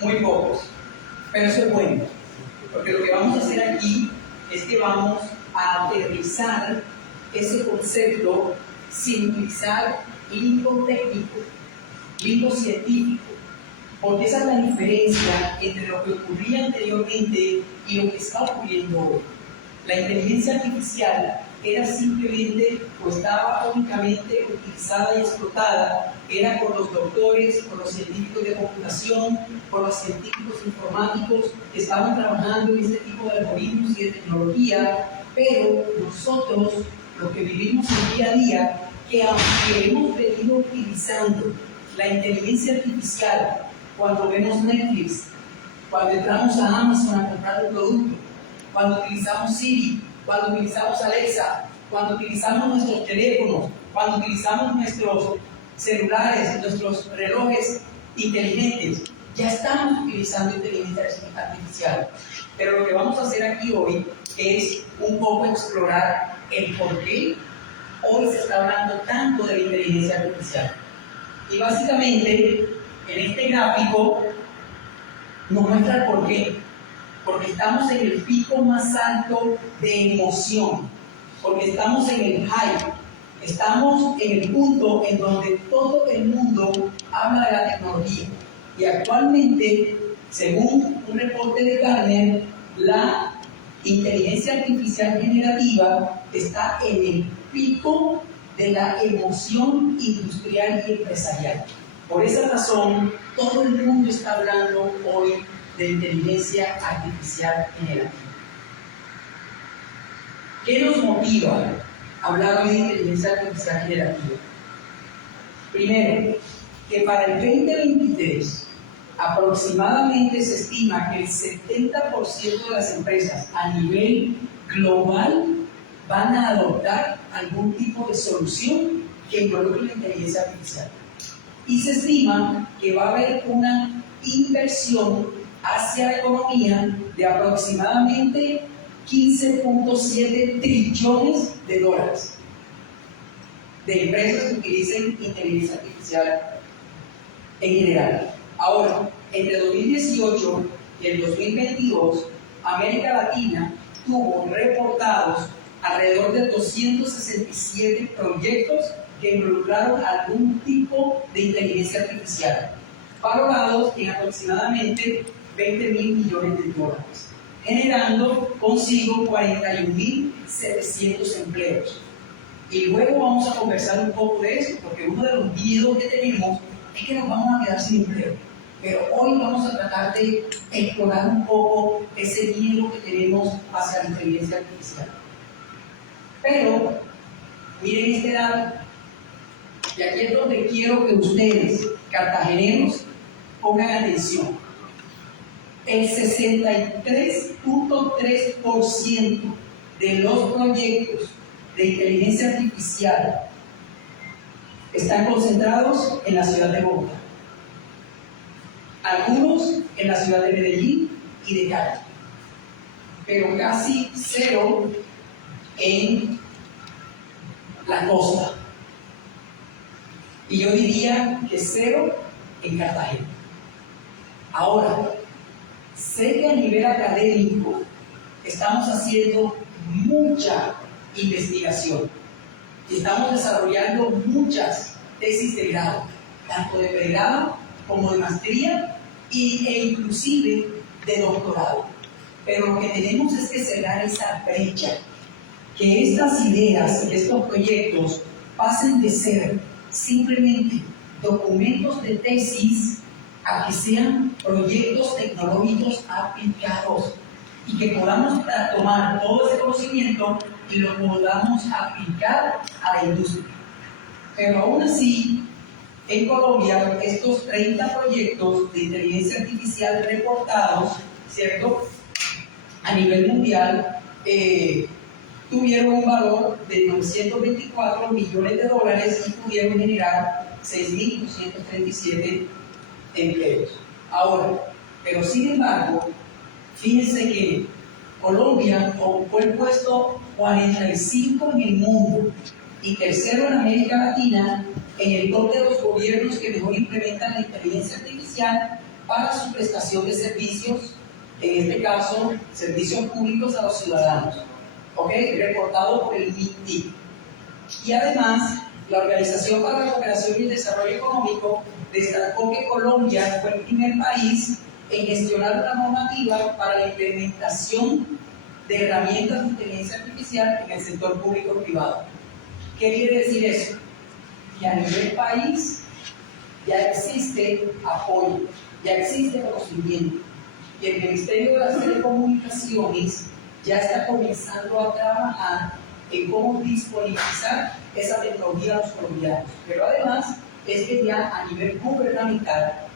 muy pocos, pero eso es bueno, porque lo que vamos a hacer aquí es que vamos a aterrizar ese concepto sin utilizar lingo técnico, lingo científico, porque esa es la diferencia entre lo que ocurría anteriormente y lo que está ocurriendo hoy. La inteligencia artificial era simplemente, o estaba únicamente utilizada y explotada, era por los doctores, por los científicos de computación, por los científicos informáticos que estaban trabajando en este tipo de algoritmos y de tecnología, pero nosotros, los que vivimos el día a día, que aunque hemos venido utilizando la inteligencia artificial cuando vemos Netflix, cuando entramos a Amazon a comprar un producto, cuando utilizamos Siri, cuando utilizamos Alexa, cuando utilizamos nuestros teléfonos, cuando utilizamos nuestros celulares, nuestros relojes inteligentes, ya estamos utilizando inteligencia artificial. Pero lo que vamos a hacer aquí hoy es un poco explorar el por qué hoy se está hablando tanto de la inteligencia artificial. Y básicamente, en este gráfico nos muestra el por qué. Porque estamos en el pico más alto de emoción, porque estamos en el hype, estamos en el punto en donde todo el mundo habla de la tecnología. Y actualmente, según un reporte de Gartner, la inteligencia artificial generativa está en el pico de la emoción industrial y empresarial. Por esa razón, todo el mundo está hablando hoy de inteligencia artificial generativa. ¿Qué nos motiva a hablar hoy de inteligencia artificial generativa? Primero, que para el 2023 aproximadamente se estima que el 70% de las empresas a nivel global van a adoptar algún tipo de solución que involucre la inteligencia artificial. Y se estima que va a haber una inversión hacia la economía de aproximadamente 15.7 trillones de dólares de empresas que utilicen inteligencia artificial en general. Ahora, entre 2018 y el 2022, América Latina tuvo reportados alrededor de 267 proyectos que involucraron algún tipo de inteligencia artificial, valorados en aproximadamente 20.000 millones de dólares, generando consigo 41.700 empleos. Y luego vamos a conversar un poco de eso, porque uno de los miedos que tenemos es que nos vamos a quedar sin empleo. Pero hoy vamos a tratar de explorar un poco ese miedo que tenemos hacia la inteligencia artificial. Pero, miren este dato, y aquí es donde quiero que ustedes, cartageneros, pongan atención. El 63.3% de los proyectos de inteligencia artificial están concentrados en la ciudad de Bogotá, algunos en la ciudad de Medellín y de Cali, pero casi cero en la costa, y yo diría que cero en Cartagena. Ahora, sé que a nivel académico estamos haciendo mucha investigación y estamos desarrollando muchas tesis de grado, tanto de pregrado como de maestría e inclusive de doctorado. Pero lo que tenemos es que cerrar esa brecha, que estas ideas y estos proyectos pasen de ser simplemente documentos de tesis a que sean proyectos tecnológicos aplicados y que podamos tomar todo ese conocimiento y lo podamos aplicar a la industria. Pero aún así, en Colombia, estos 30 proyectos de inteligencia artificial reportados, ¿cierto?, a nivel mundial, tuvieron un valor de 924 millones de dólares y pudieron generar 6.237 empleos. Ahora, pero sin embargo, fíjense que Colombia ocupó el puesto 45 en el mundo y tercero en América Latina en el top de los gobiernos que mejor implementan la inteligencia artificial para su prestación de servicios, en este caso, servicios públicos a los ciudadanos, ¿ok? Reportado por el MINTIC. Y además, la Organización para la Cooperación y el Desarrollo Económico destacó que Colombia fue el primer país en gestionar una normativa para la implementación de herramientas de inteligencia artificial en el sector público-privado. ¿Qué quiere decir eso? Que a nivel país ya existe apoyo, ya existe conocimiento, y el Ministerio de las Telecomunicaciones ya está comenzando a trabajar en cómo disponibilizar esa tecnología a los colombianos. Pero además es que ya a nivel gubernamental,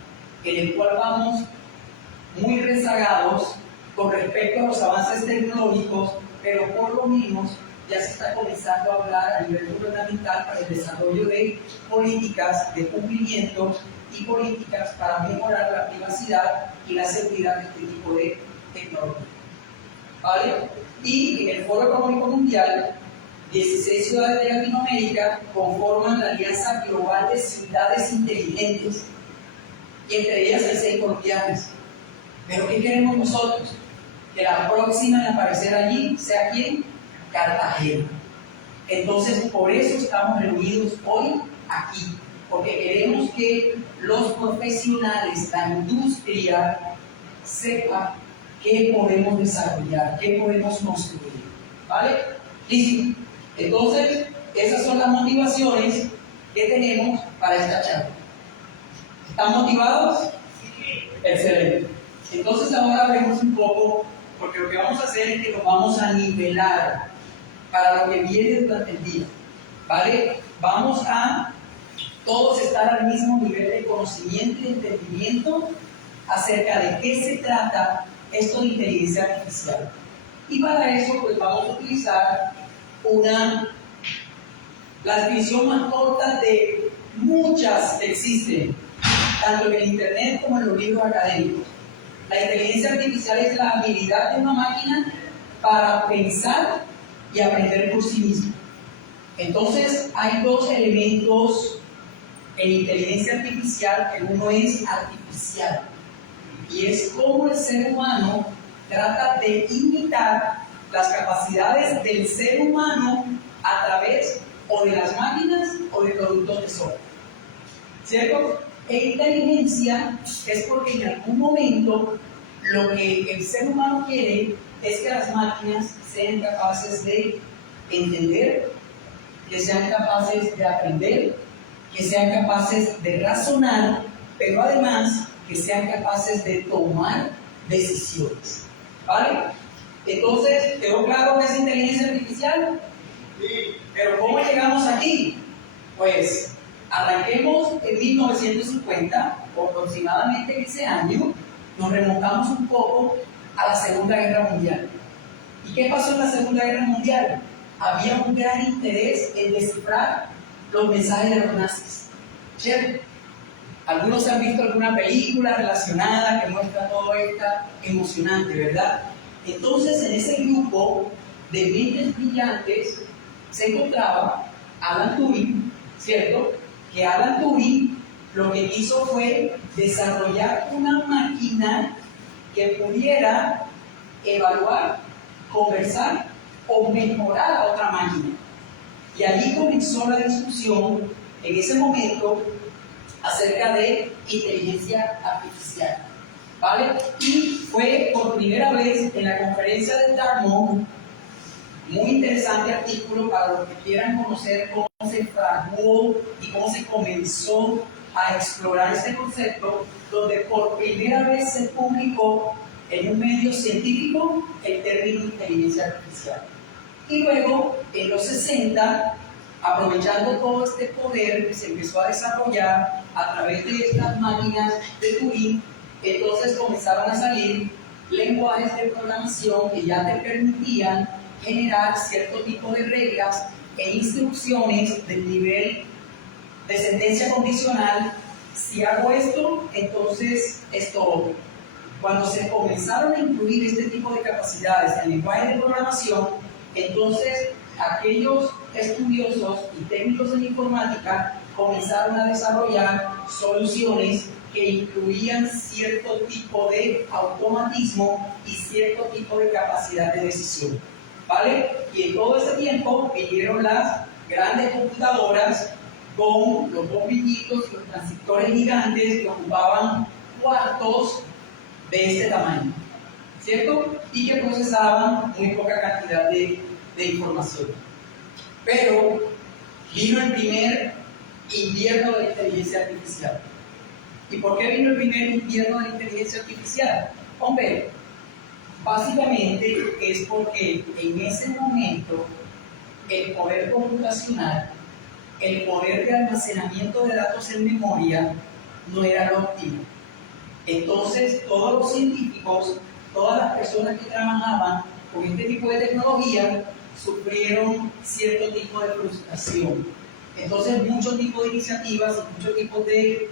en el cual vamos muy rezagados con respecto a los avances tecnológicos, pero por lo menos ya se está comenzando a hablar a nivel gubernamental para el desarrollo de políticas de cumplimiento y políticas para mejorar la privacidad y la seguridad de este tipo de tecnología. ¿Vale? Y en el Foro Económico Mundial, 16 ciudades de Latinoamérica conforman la Alianza Global de Ciudades Inteligentes, y entre ellas hay 6 colombianas. ¿Pero qué queremos nosotros? Que la próxima en aparecer allí sea ¿quién? Cartagena. Entonces, por eso estamos reunidos hoy aquí, porque queremos que los profesionales, la industria, sepa qué podemos desarrollar, qué podemos construir. ¿Vale? Listo. Entonces, esas son las motivaciones que tenemos para esta charla. ¿Están motivados? Sí. Excelente. Entonces ahora vemos un poco, porque lo que vamos a hacer es que nos vamos a nivelar para lo que viene durante el día. ¿Vale? Vamos a todos estar al mismo nivel de conocimiento y entendimiento acerca de qué se trata esto de inteligencia artificial. Y para eso, pues vamos a utilizar la definición más corta de muchas que existen, tanto en el internet como en los libros académicos. La inteligencia artificial es la habilidad de una máquina para pensar y aprender por sí misma. Entonces, hay 2 elementos en inteligencia artificial, que uno es artificial, y es cómo el ser humano trata de imitar las capacidades del ser humano a través o de las máquinas o de productos de software. ¿Cierto? E inteligencia es porque en algún momento lo que el ser humano quiere es que las máquinas sean capaces de entender, que sean capaces de aprender, que sean capaces de razonar, pero además que sean capaces de tomar decisiones. ¿Vale? Entonces, ¿quedó claro qué es inteligencia artificial? Sí. Pero ¿cómo llegamos aquí? Pues arranquemos en 1950, o aproximadamente ese año, nos remontamos un poco a la Segunda Guerra Mundial. ¿Y qué pasó en la Segunda Guerra Mundial? Había un gran interés en descifrar los mensajes de los nazis. ¿Cierto? Algunos han visto alguna película relacionada que muestra todo esto emocionante, ¿verdad? Entonces, en ese grupo de mentes brillantes se encontraba Alan Turing, ¿cierto? Que Alan Turing lo que hizo fue desarrollar una máquina que pudiera evaluar, conversar o mejorar a otra máquina. Y allí comenzó la discusión en ese momento acerca de inteligencia artificial. ¿Vale? Y fue por primera vez en la conferencia de Dartmouth, muy interesante artículo para los que quieran conocer cómo se fraguó y cómo se comenzó a explorar este concepto, donde por primera vez se publicó en un medio científico el término inteligencia artificial. Y luego, en los 60, aprovechando todo este poder que se empezó a desarrollar a través de estas máquinas de Turing, entonces comenzaron a salir lenguajes de programación que ya te permitían generar cierto tipo de reglas e instrucciones del nivel de sentencia condicional. Si hago esto, entonces esto otro. Cuando se comenzaron a incluir este tipo de capacidades en lenguajes de programación, entonces aquellos estudiosos y técnicos en informática comenzaron a desarrollar soluciones que incluían cierto tipo de automatismo y cierto tipo de capacidad de decisión, ¿vale? Y en todo ese tiempo vinieron las grandes computadoras con los bombillitos y los transistores gigantes que ocupaban cuartos de este tamaño, ¿cierto? Y que procesaban muy poca cantidad de información. Pero vino el primer invierno de la inteligencia artificial. ¿Y por qué vino el primer invierno de la inteligencia artificial? Hombre, básicamente es porque en ese momento el poder computacional, el poder de almacenamiento de datos en memoria no era lo óptimo. Entonces, todos los científicos, todas las personas que trabajaban con este tipo de tecnología, sufrieron cierto tipo de frustración. Entonces, muchos tipos de iniciativas y muchos tipos de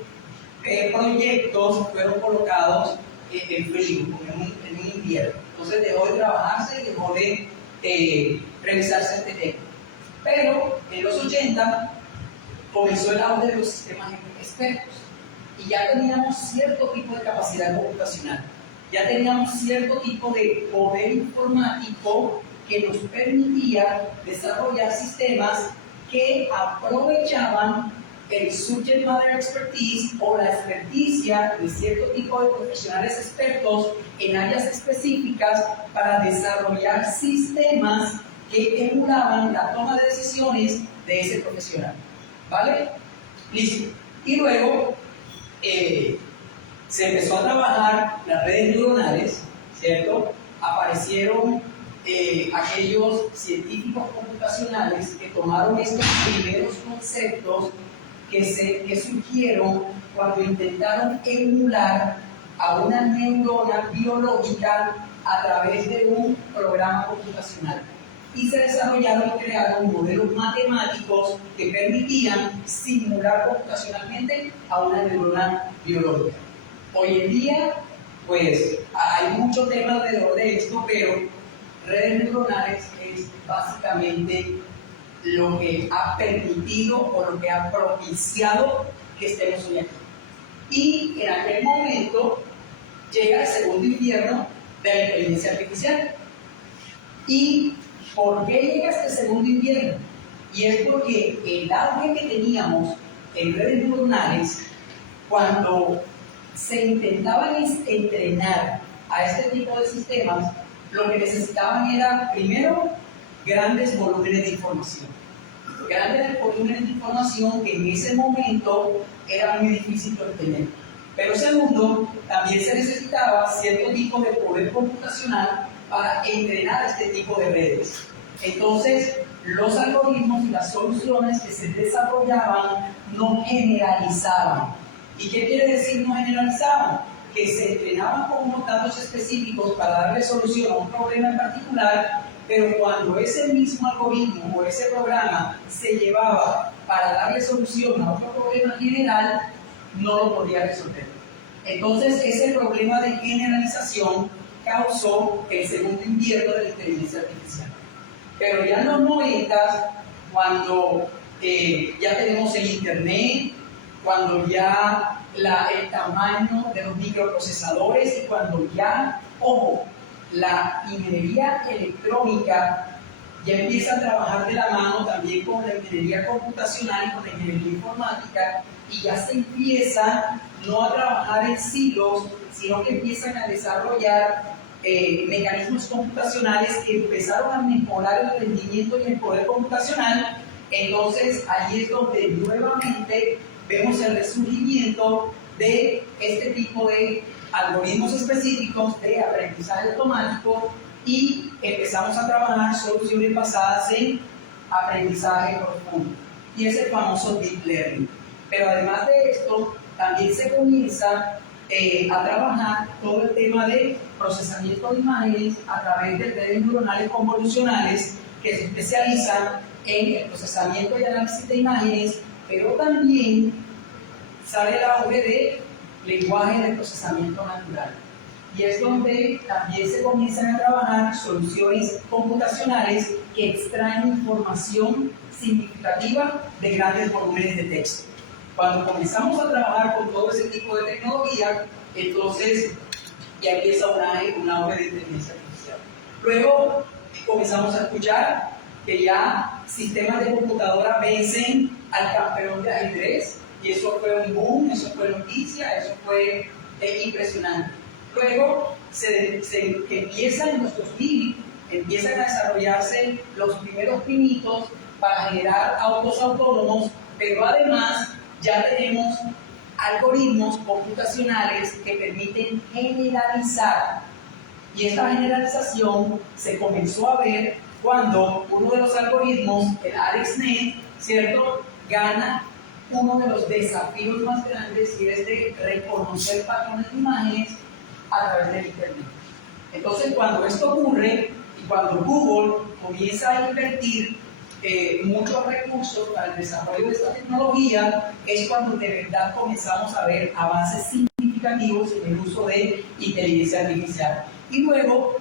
proyectos fueron colocados en frío, en un invierno. Entonces, dejó de trabajarse y dejó de revisarse este tema. Pero en los 80 comenzó el auge de los sistemas expertos y ya teníamos cierto tipo de capacidad computacional, ya teníamos cierto tipo de poder informático que nos permitía desarrollar sistemas que aprovechaban el subject matter expertise o la experticia de cierto tipo de profesionales expertos en áreas específicas para desarrollar sistemas que emulaban la toma de decisiones de ese profesional. ¿Vale? Listo. Y luego se empezó a trabajar las redes neuronales, ¿cierto? Aparecieron aquellos científicos computacionales que tomaron estos primeros conceptos que surgieron cuando intentaron emular a una neurona biológica a través de un programa computacional. Y se desarrollaron y crearon modelos matemáticos que permitían simular computacionalmente a una neurona biológica. Hoy en día, pues, hay mucho tema alrededor de esto, pero redes neuronales es básicamente lo que ha permitido o lo que ha propiciado que estemos hoy aquí. Y en aquel momento llega el segundo invierno de la inteligencia artificial. ¿Y por qué llega este segundo invierno? Y es porque el auge que teníamos en redes neuronales, cuando se intentaban entrenar a este tipo de sistemas, lo que necesitaban era, primero, grandes volúmenes de información. Grandes volúmenes de información que en ese momento era muy difícil de obtener. Pero segundo, también se necesitaba cierto tipo de poder computacional para entrenar este tipo de redes. Entonces, los algoritmos y las soluciones que se desarrollaban no generalizaban. ¿Y qué quiere decir no generalizaban? Que se entrenaban con unos datos específicos para darle solución a un problema en particular, pero cuando ese mismo algoritmo o ese programa se llevaba para darle solución a otro problema general, no lo podía resolver. Entonces, ese problema de generalización causó el segundo invierno de la inteligencia artificial. Pero ya en los 90, cuando ya tenemos el Internet, cuando ya el tamaño de los microprocesadores y cuando ya, ojo, la ingeniería electrónica ya empieza a trabajar de la mano también con la ingeniería computacional y con la ingeniería informática, y ya se empieza no a trabajar en silos, sino que empiezan a desarrollar mecanismos computacionales que empezaron a mejorar el rendimiento y el poder computacional. Entonces ahí es donde nuevamente vemos el resurgimiento de este tipo de algoritmos específicos de aprendizaje automático y empezamos a trabajar soluciones basadas en aprendizaje profundo, y es el famoso Deep Learning. Pero además de esto, también se comienza a trabajar todo el tema de procesamiento de imágenes a través de redes neuronales convolucionales que se especializan en el procesamiento y análisis de imágenes, pero también sale el auge de lenguaje de procesamiento natural. Y es donde también se comienzan a trabajar soluciones computacionales que extraen información significativa de grandes volúmenes de texto. Cuando comenzamos a trabajar con todo ese tipo de tecnología, entonces ya empieza un auge de inteligencia artificial. Luego comenzamos a escuchar que ya sistemas de computadora vencen al campeón de ajedrez, y eso fue un boom, eso fue noticia, eso fue impresionante. Luego que empieza en los 2000, empiezan a desarrollarse los primeros pinitos para generar autos autónomos, pero además ya tenemos algoritmos computacionales que permiten generalizar. Y esta generalización se comenzó a ver cuando uno de los algoritmos, el AlexNet, ¿cierto?, gana uno de los desafíos más grandes, y es de reconocer patrones de imágenes a través del Internet. Entonces, cuando esto ocurre y cuando Google comienza a invertir muchos recursos para el desarrollo de esta tecnología, es cuando de verdad comenzamos a ver avances significativos en el uso de inteligencia artificial. Y luego,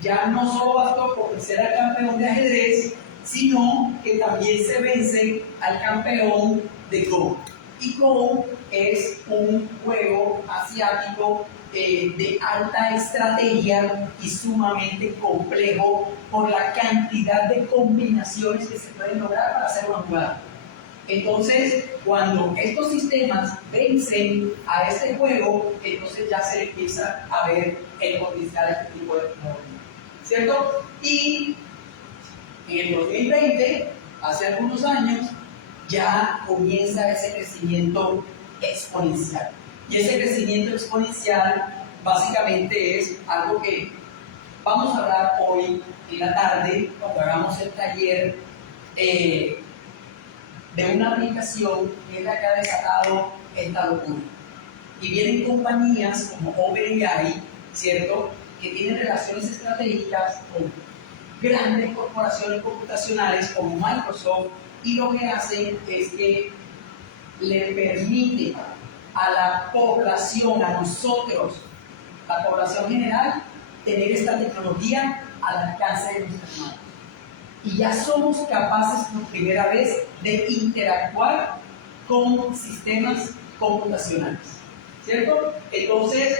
ya no solo bastó con vencer al campeón de ajedrez, sino que también se vence al campeón de Go. Y Go es un juego asiático de alta estrategia y sumamente complejo por la cantidad de combinaciones que se pueden lograr para hacer una jugada. Entonces, cuando estos sistemas vencen a este juego, entonces ya se empieza a ver el potencial de este tipo de tecnología, ¿cierto? Y en el 2020, hace algunos años, ya comienza ese crecimiento exponencial. Y ese crecimiento exponencial básicamente es algo que vamos a hablar hoy en la tarde, cuando hagamos el taller de una aplicación que es la que ha desatado esta locura. Y vienen compañías como OpenAI, ¿cierto?, que tienen relaciones estratégicas con grandes corporaciones computacionales como Microsoft, y lo que hacen es que le permite a la población, a nosotros, la población general, tener esta tecnología al alcance de nuestras manos. Y ya somos capaces por primera vez de interactuar con sistemas computacionales, ¿cierto? Entonces,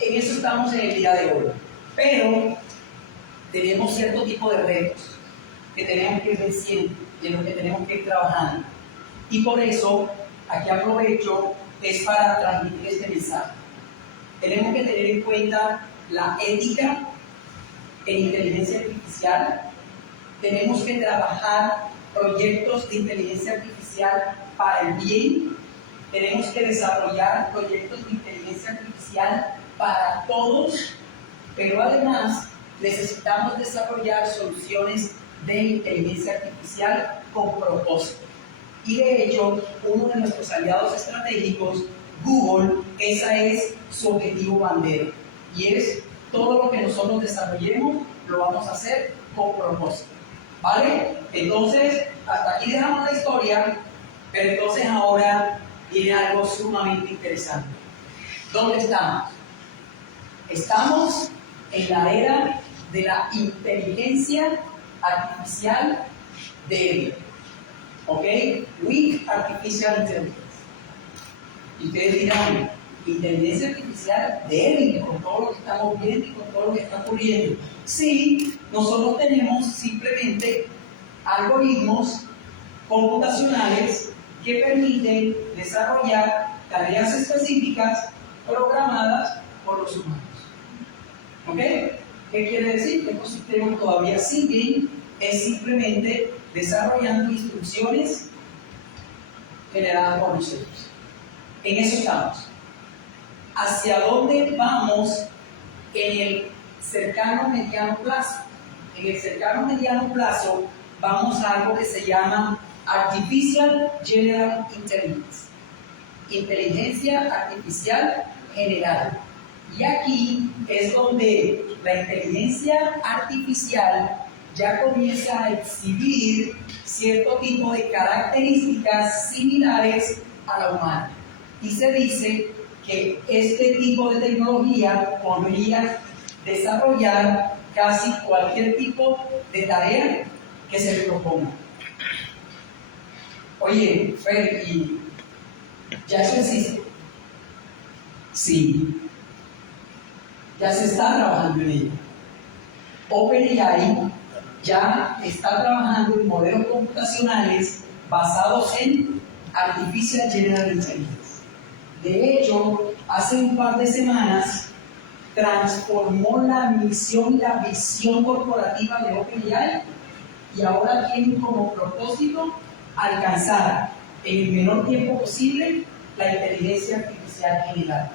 en eso estamos en el día de hoy. Pero tenemos cierto tipo de retos que tenemos que ir venciendo y en los que tenemos que ir trabajando. Y por eso, aquí aprovecho, es para transmitir este mensaje. Tenemos que tener en cuenta la ética en inteligencia artificial. Tenemos que trabajar proyectos de inteligencia artificial para el bien. Tenemos que desarrollar proyectos de inteligencia artificial para todos, pero además necesitamos desarrollar soluciones de inteligencia artificial con propósito. Y de hecho, uno de nuestros aliados estratégicos, Google, ese es su objetivo bandera. Y es todo lo que nosotros desarrollemos, lo vamos a hacer con propósito. ¿Vale? Entonces, hasta aquí dejamos la historia, pero entonces ahora viene algo sumamente interesante. ¿Dónde estamos? Estamos en la era de la inteligencia artificial débil. ¿Ok? Weak Artificial Intelligence. Y ustedes dirán, inteligencia artificial débil, con todo lo que estamos viendo y con todo lo que está ocurriendo. Sí, nosotros tenemos simplemente algoritmos computacionales que permiten desarrollar tareas específicas programadas por los humanos. ¿Ok? ¿Qué quiere decir? Que estos sistemas todavía siguen simplemente desarrollando instrucciones generadas por nosotros. En eso estamos. ¿Hacia dónde vamos en el cercano mediano plazo? En el cercano mediano plazo vamos a algo que se llama Artificial General Intelligence, inteligencia artificial general. Y aquí es donde la inteligencia artificial ya comienza a exhibir cierto tipo de características similares a la humana. Y se dice que este tipo de tecnología podría desarrollar casi cualquier tipo de tarea que se le proponga. Oye, Fer, ¿y ya eso existe? Sí, ya se está trabajando en ello. OpenAI ya está trabajando en modelos computacionales basados en Artificial General Intelligence. De hecho, hace un par de semanas transformó la misión y la visión corporativa de OpenAI y ahora tienen como propósito alcanzar en el menor tiempo posible la inteligencia artificial general.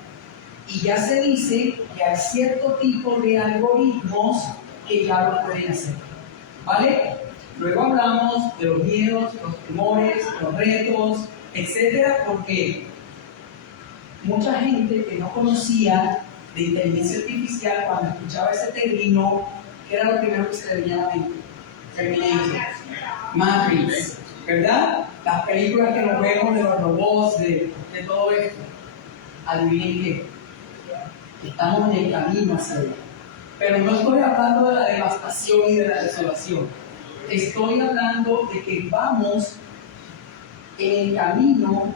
Y ya se dice que hay cierto tipo de algoritmos que ya lo pueden hacer. ¿Vale? Luego hablamos de los miedos, los temores, los retos, etcétera, porque mucha gente que no conocía de inteligencia artificial, cuando escuchaba ese término, ¿qué era lo primero que se le venía a la mente? Terminator, Matrix, ¿verdad? Las películas que nos vemos de los robots, de todo esto. Adivinen qué, estamos en el camino hacia allá. Pero no estoy hablando de la devastación y de la desolación. Estoy hablando de que vamos en el camino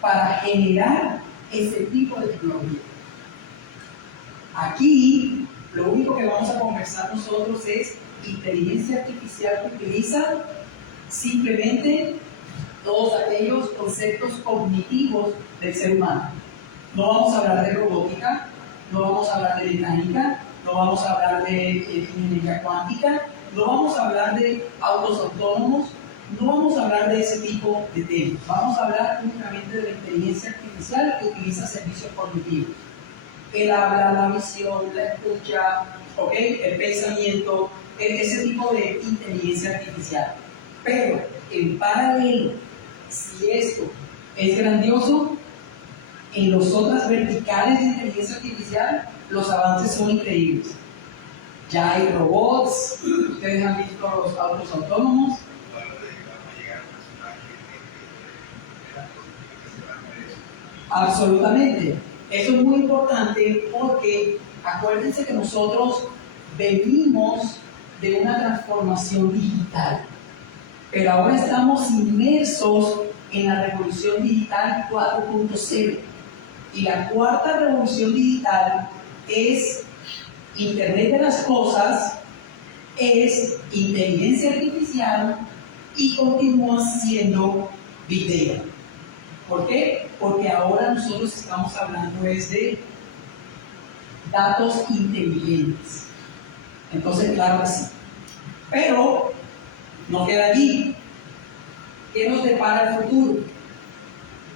para generar ese tipo de tecnología. Aquí, lo único que vamos a conversar nosotros es inteligencia artificial que utiliza simplemente todos aquellos conceptos cognitivos del ser humano. No vamos a hablar de robótica, no vamos a hablar de mecánica, no vamos a hablar de ingeniería cuántica, no vamos a hablar de autos autónomos, no vamos a hablar de ese tipo de temas. Vamos a hablar únicamente de la inteligencia artificial que utiliza servicios cognitivos. El habla, la visión, la escucha, ¿okay? El pensamiento, ese tipo de inteligencia artificial. Pero, en paralelo, si esto es grandioso, en las otras verticales de inteligencia artificial, los avances son increíbles. Ya hay robots, ustedes han visto los autos autónomos. Absolutamente. Eso es muy importante porque acuérdense que nosotros venimos de una transformación digital, pero ahora estamos inmersos en la revolución digital 4.0. Y la cuarta revolución digital es Internet de las cosas, es inteligencia artificial y continúa siendo Big Data. ¿Por qué? Porque ahora nosotros estamos hablando de datos inteligentes. Entonces, claro que sí. Pero no queda allí. ¿Qué nos depara el futuro?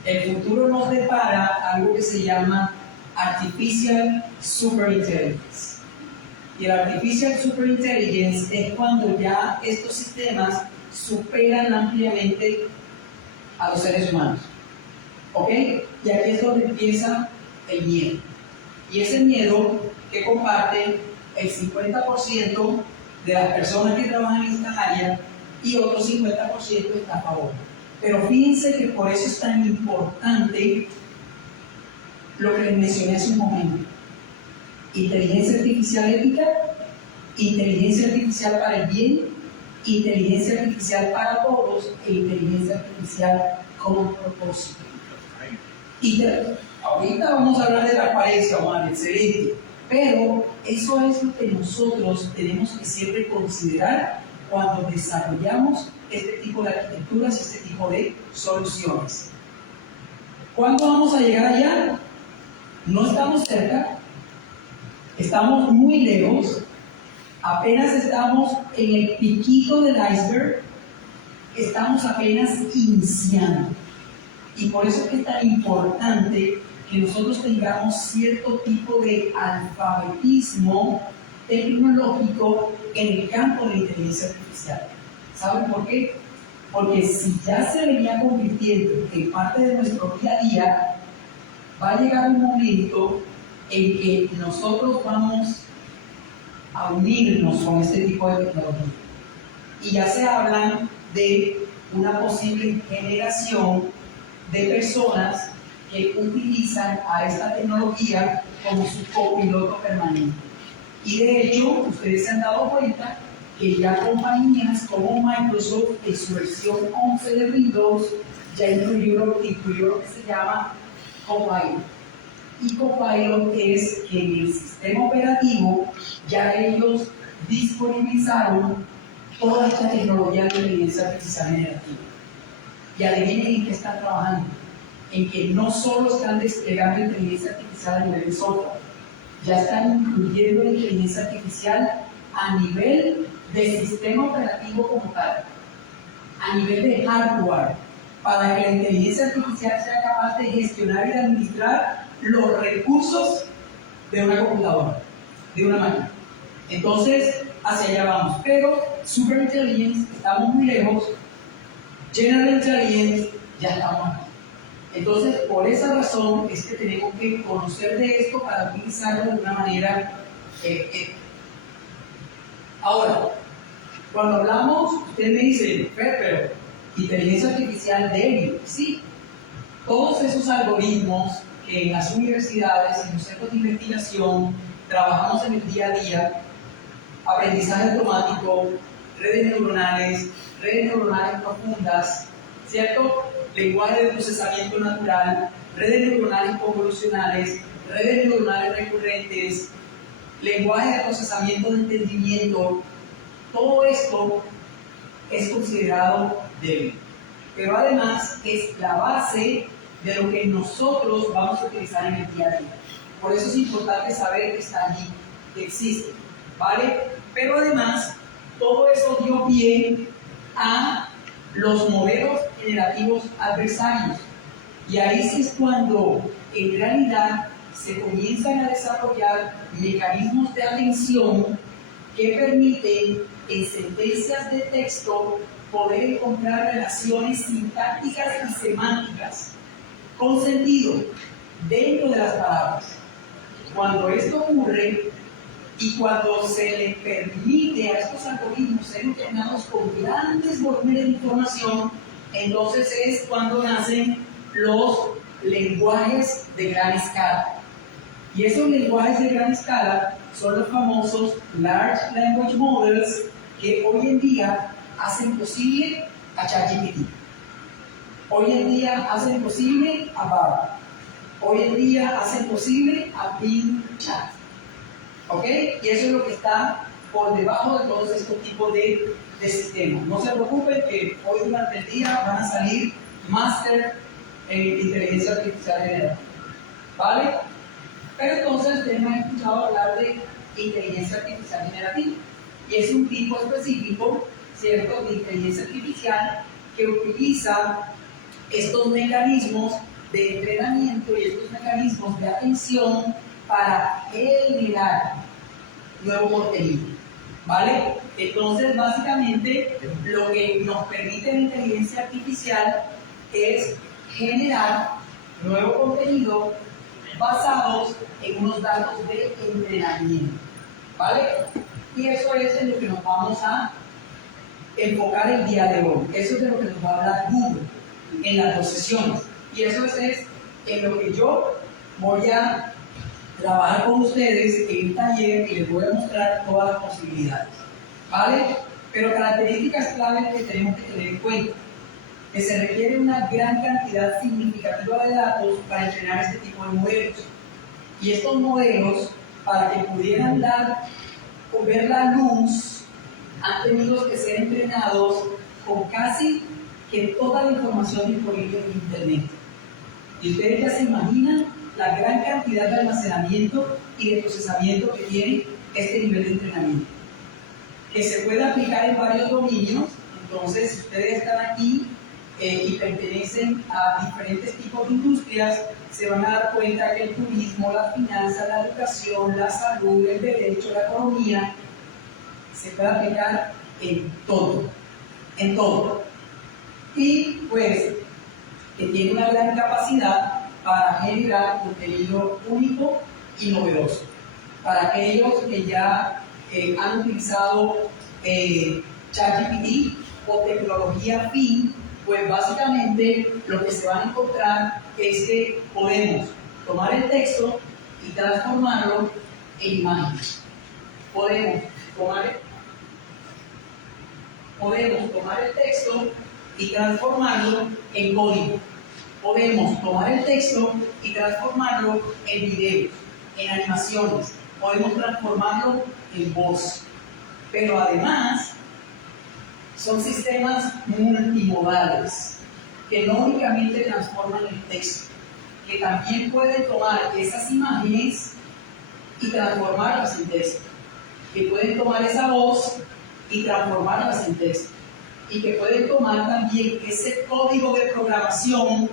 El futuro nos depara algo que se llama Artificial Superintelligence. Y el Artificial Superintelligence es cuando ya estos sistemas superan ampliamente a los seres humanos. ¿Ok? Y aquí es donde empieza el miedo. Y ese miedo que comparte el 50% de las personas que trabajan en esta área y otro 50% está a favor. Pero fíjense que por eso es tan importante lo que les mencioné hace un momento. Inteligencia artificial ética, inteligencia artificial para el bien, inteligencia artificial para todos e inteligencia artificial con propósito. Y ahorita vamos a hablar de transparencia, Juan, excelente. Pero eso es lo que nosotros tenemos que siempre considerar cuando desarrollamos este tipo de arquitecturas, este tipo de soluciones. ¿Cuándo vamos a llegar allá? No estamos cerca, estamos muy lejos, apenas estamos en el piquito del iceberg, estamos apenas iniciando. Y por eso es que es tan importante que nosotros tengamos cierto tipo de alfabetismo tecnológico en el campo de la inteligencia artificial. ¿Saben por qué? Porque si ya se venía convirtiendo en parte de nuestro día a día, va a llegar un momento en que nosotros vamos a unirnos con este tipo de tecnología. Y ya se habla de una posible generación de personas que utilizan a esta tecnología como su copiloto permanente. Y de hecho, ustedes se han dado cuenta que ya compañías como Microsoft en su versión 11 de Windows ya incluyó lo que se llama Copilot. Y Copilot es que en el sistema operativo ya ellos disponibilizaron toda esta tecnología de inteligencia artificial generativa. Y adivinen en qué están trabajando. En que no solo están desplegando inteligencia artificial a nivel de software, ya están incluyendo la inteligencia artificial a nivel de sistema operativo como tal, a nivel de hardware, para que la inteligencia artificial sea capaz de gestionar y de administrar los recursos de una computadora, de una máquina. Entonces, hacia allá vamos. Pero Superintelligence estamos muy lejos, General Intelligence ya estamos aquí. Entonces, por esa razón es que tenemos que conocer de esto para utilizarlo de una manera Ahora, cuando hablamos, usted me dice, pero inteligencia artificial débil, sí. Todos esos algoritmos que en las universidades, en los centros de investigación, trabajamos en el día a día, aprendizaje automático, redes neuronales profundas, ¿cierto? Lenguaje de procesamiento natural, redes neuronales convolucionales, redes neuronales recurrentes, lenguaje de procesamiento de entendimiento, todo esto es considerado débil. Pero además es la base de lo que nosotros vamos a utilizar en el día a día. Por eso es importante saber que está allí, que existe, ¿vale? Pero además, todo eso dio pie a los modelos generativos adversarios. Y ahí sí es cuando, en realidad, se comienzan a desarrollar mecanismos de atención que permiten, en sentencias de texto, poder encontrar relaciones sintácticas y semánticas con sentido dentro de las palabras. Cuando esto ocurre y cuando se le permite a estos algoritmos ser entrenados con grandes volúmenes de información, entonces es cuando nacen los lenguajes de gran escala. Y esos lenguajes de gran escala son los famosos Large Language Models que hoy en día hacen posible a ChatGPT. Hoy en día hacen posible a Bard. Hoy en día hacen posible a Bing Chat. ¿Ok? Y eso es lo que está por debajo de todos estos tipos de sistemas. No se preocupen que hoy durante el día van a salir máster en inteligencia artificial generativa. ¿Vale? Pero entonces ustedes me han escuchado hablar de inteligencia artificial generativa. Y es un tipo específico, ¿cierto?, de inteligencia artificial que utiliza estos mecanismos de entrenamiento y estos mecanismos de atención para generar nuevo contenido. ¿Vale? Entonces, básicamente, lo que nos permite la inteligencia artificial es generar nuevo contenido basados en unos datos de entrenamiento. ¿Vale? Y eso es en lo que nos vamos a enfocar el día de hoy. Eso es de lo que nos va a hablar Google en las 2 sesiones. Y eso es en lo que yo voy a trabajar con ustedes en el taller y les voy a mostrar todas las posibilidades. ¿Vale? Pero características claves que tenemos que tener en cuenta: que se requiere una gran cantidad significativa de datos para entrenar este tipo de modelos. Y estos modelos, para que pudieran ver la luz, han tenido que ser entrenados con casi que toda la información disponible en Internet. Y ustedes ya se imaginan la gran cantidad de almacenamiento y de procesamiento que tiene este nivel de entrenamiento, que se puede aplicar en varios dominios. Entonces, si ustedes están aquí y pertenecen a diferentes tipos de industrias, se van a dar cuenta que el turismo, la finanza, la educación, la salud, el derecho, la economía, se puede aplicar en todo, en todo. Y pues, que tiene una gran capacidad para generar contenido único y novedoso. Para aquellos que ya han utilizado ChatGPT o tecnología afín, pues básicamente lo que se van a encontrar es que podemos tomar el texto y transformarlo en imágenes. Podemos tomar podemos tomar el texto y transformarlo en código. Podemos tomar el texto y transformarlo en videos, en animaciones. Podemos transformarlo en voz. Pero además, son sistemas multimodales que no únicamente transforman el texto, que también pueden tomar esas imágenes y transformarlas en texto, que pueden tomar esa voz y transformarlas en texto, y que pueden tomar también ese código de programación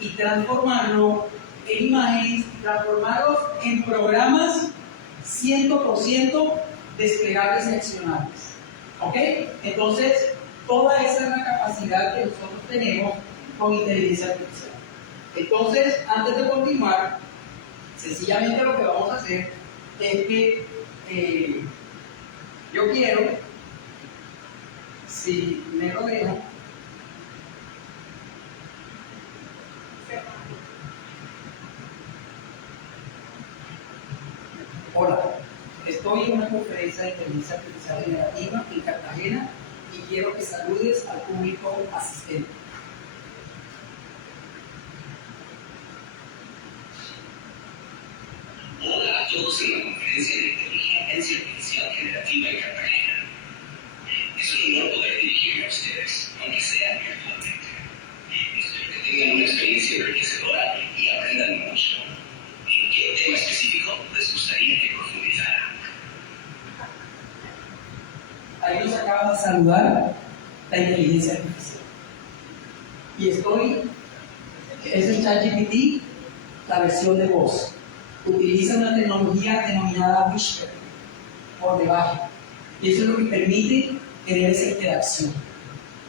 y transformarlo en imágenes y transformarlos en programas 100% desplegables y accionables. ¿Ok? Entonces, toda esa es la capacidad que nosotros tenemos con inteligencia artificial. Entonces, antes de continuar, sencillamente lo que vamos a hacer es que yo quiero, si me lo dejan, hola, estoy en una conferencia de inteligencia artificial generativa en Cartagena y quiero que saludes al público asistente. Hola a todos en la conferencia de inteligencia artificial generativa en Cartagena. Es un honor poder dirigirme a ustedes, aunque sea virtualmente. Espero que tengan una experiencia enriquecedora y aprendan mucho. ¿En qué tema específico les gustaría que profundizara? Ahí nos acaba de saludar la inteligencia artificial. Y es el ChatGPT, la versión de voz. Utiliza una tecnología denominada Whisper por debajo. Y eso es lo que permite tener esa interacción.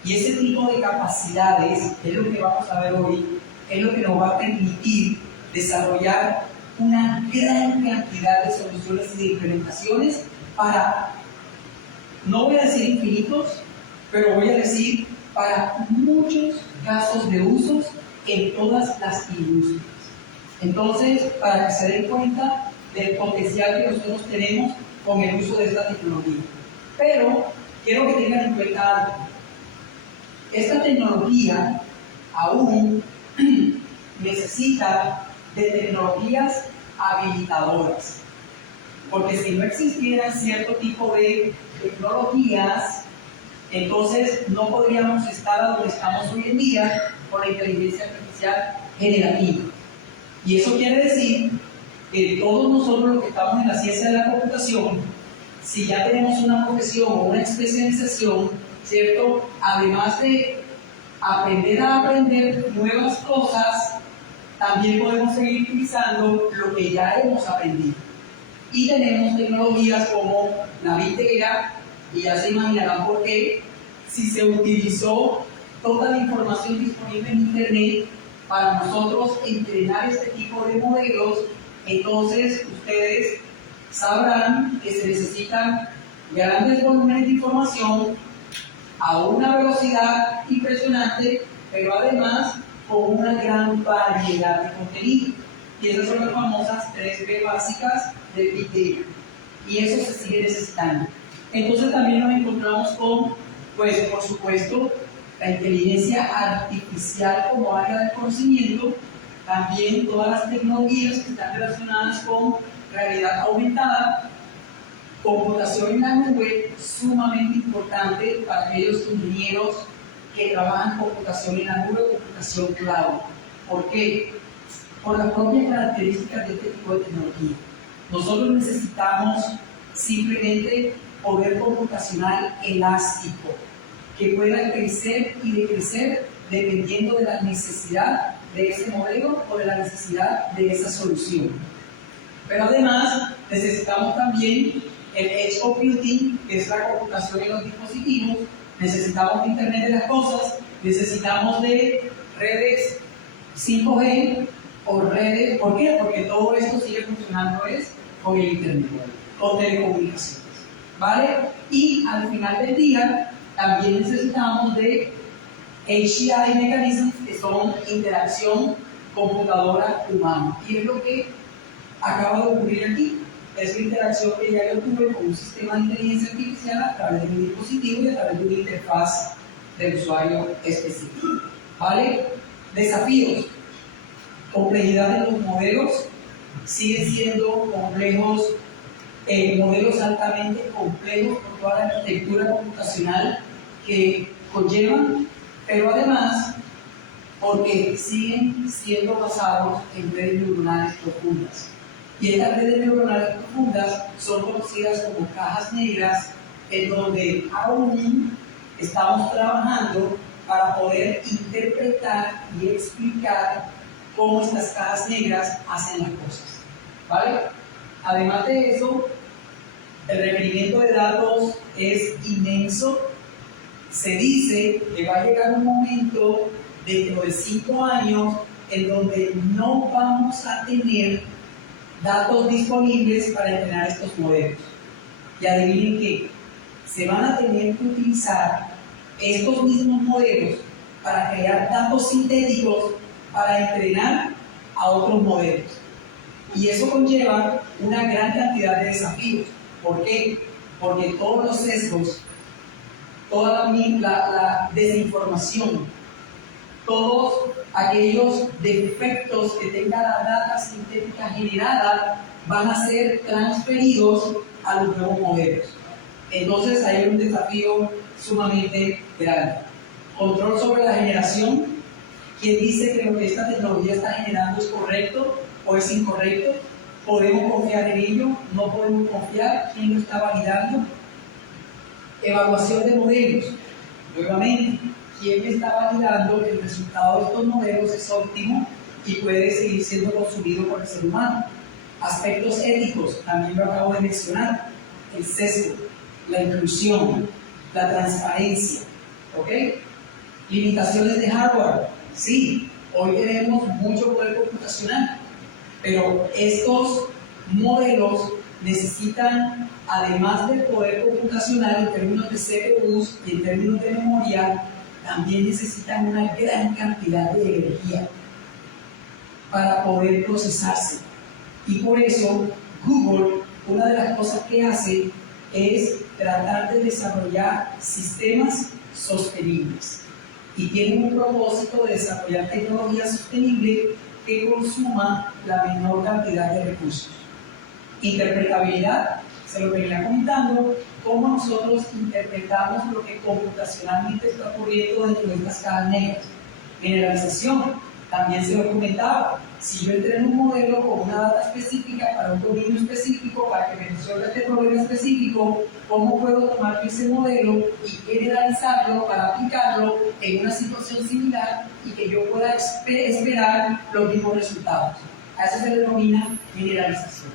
Y ese tipo de capacidades, es lo que vamos a ver hoy, es lo que nos va a permitir desarrollar una gran cantidad de soluciones y de implementaciones para, no voy a decir infinitos, pero voy a decir para muchos casos de usos en todas las industrias. Entonces, para que se den cuenta del potencial que nosotros tenemos con el uso de esta tecnología. Pero quiero que tengan en cuenta algo. Esta tecnología aún necesita de tecnologías habilitadoras. Porque si no existieran cierto tipo de tecnologías, entonces no podríamos estar a donde estamos hoy en día con la inteligencia artificial generativa. Y eso quiere decir que todos nosotros los que estamos en la ciencia de la computación, si ya tenemos una profesión o una especialización, ¿cierto? Además de aprender a aprender nuevas cosas, también podemos seguir utilizando lo que ya hemos aprendido. Y tenemos tecnologías como la Big Data, y ya se imaginarán por qué, si se utilizó toda la información disponible en Internet para nosotros entrenar este tipo de modelos, entonces ustedes sabrán que se necesitan grandes volúmenes de información a una velocidad impresionante, pero además con una gran variedad de contenido. Y esas son las famosas 3B básicas del Big Data. Y eso se sigue necesitando. Entonces también nos encontramos con, pues por supuesto, la inteligencia artificial como área del conocimiento, también todas las tecnologías que están relacionadas con realidad aumentada, computación en la nube, sumamente importante para aquellos ingenieros que trabajan computación en la nube o computación cloud. ¿Por qué? Por las propias características de este tipo de tecnología. Nosotros necesitamos simplemente poder computacional elástico, que pueda crecer y decrecer dependiendo de la necesidad de ese modelo o de la necesidad de esa solución. Pero además necesitamos también el Edge Computing, que es la computación en los dispositivos, necesitamos de Internet de las Cosas, necesitamos de redes 5G o redes, ¿por qué? Porque todo esto sigue funcionando con el Internet, con telecomunicaciones, ¿vale? Y al final del día también necesitamos de HCI mecanismos, que son interacción computadora-humana, y es lo que acaba de ocurrir aquí. es la interacción que ya yo tuve con un sistema de inteligencia artificial a través de mi dispositivo y a través de una interfaz del usuario específico. ¿Vale? Desafíos. Complejidad de los modelos. Siguen siendo complejos, modelos altamente complejos por toda la arquitectura computacional que conllevan, pero además porque siguen siendo basados en redes neuronales profundas. Y estas redes neuronales profundas son conocidas como cajas negras, en donde aún estamos trabajando para poder interpretar y explicar cómo estas cajas negras hacen las cosas. ¿Vale? Además de eso, el requerimiento de datos es inmenso. Se dice que va a llegar un momento dentro de 5 años en donde no vamos a tener datos disponibles para entrenar estos modelos. Y adivinen qué, se van a tener que utilizar estos mismos modelos para crear datos sintéticos para entrenar a otros modelos. Y eso conlleva una gran cantidad de desafíos. ¿Por qué? Porque todos los sesgos, toda la desinformación, todos aquellos defectos que tenga la data sintética generada van a ser transferidos a los nuevos modelos. Entonces hay un desafío sumamente grande. Control sobre la generación. ¿Quién dice que lo que esta tecnología está generando es correcto o es incorrecto? ¿Podemos confiar en ello? ¿No podemos confiar? ¿Quién lo está validando? Evaluación de modelos. Nuevamente, ¿quién está validando que el resultado de estos modelos es óptimo y puede seguir siendo consumido por el ser humano? Aspectos éticos, también lo acabo de mencionar. El sesgo, la inclusión, la transparencia. ¿Ok? Limitaciones de hardware. Sí, hoy tenemos mucho poder computacional, pero estos modelos necesitan, además del poder computacional en términos de CPUs y en términos de memoria, también necesitan una gran cantidad de energía para poder procesarse. Y por eso Google, una de las cosas que hace es tratar de desarrollar sistemas sostenibles. Y tienen un propósito de desarrollar tecnología sostenible que consuma la menor cantidad de recursos. Interpretabilidad, se lo venía comentando, cómo nosotros interpretamos lo que computacionalmente está ocurriendo dentro de estas cajas negras. Generalización, también se lo comentaba. Si yo entreno un modelo con una data específica para un dominio específico, para que me resuelva este problema específico, ¿cómo puedo tomar ese modelo y generalizarlo para aplicarlo en una situación similar y que yo pueda esperar los mismos resultados? A eso se le denomina generalización.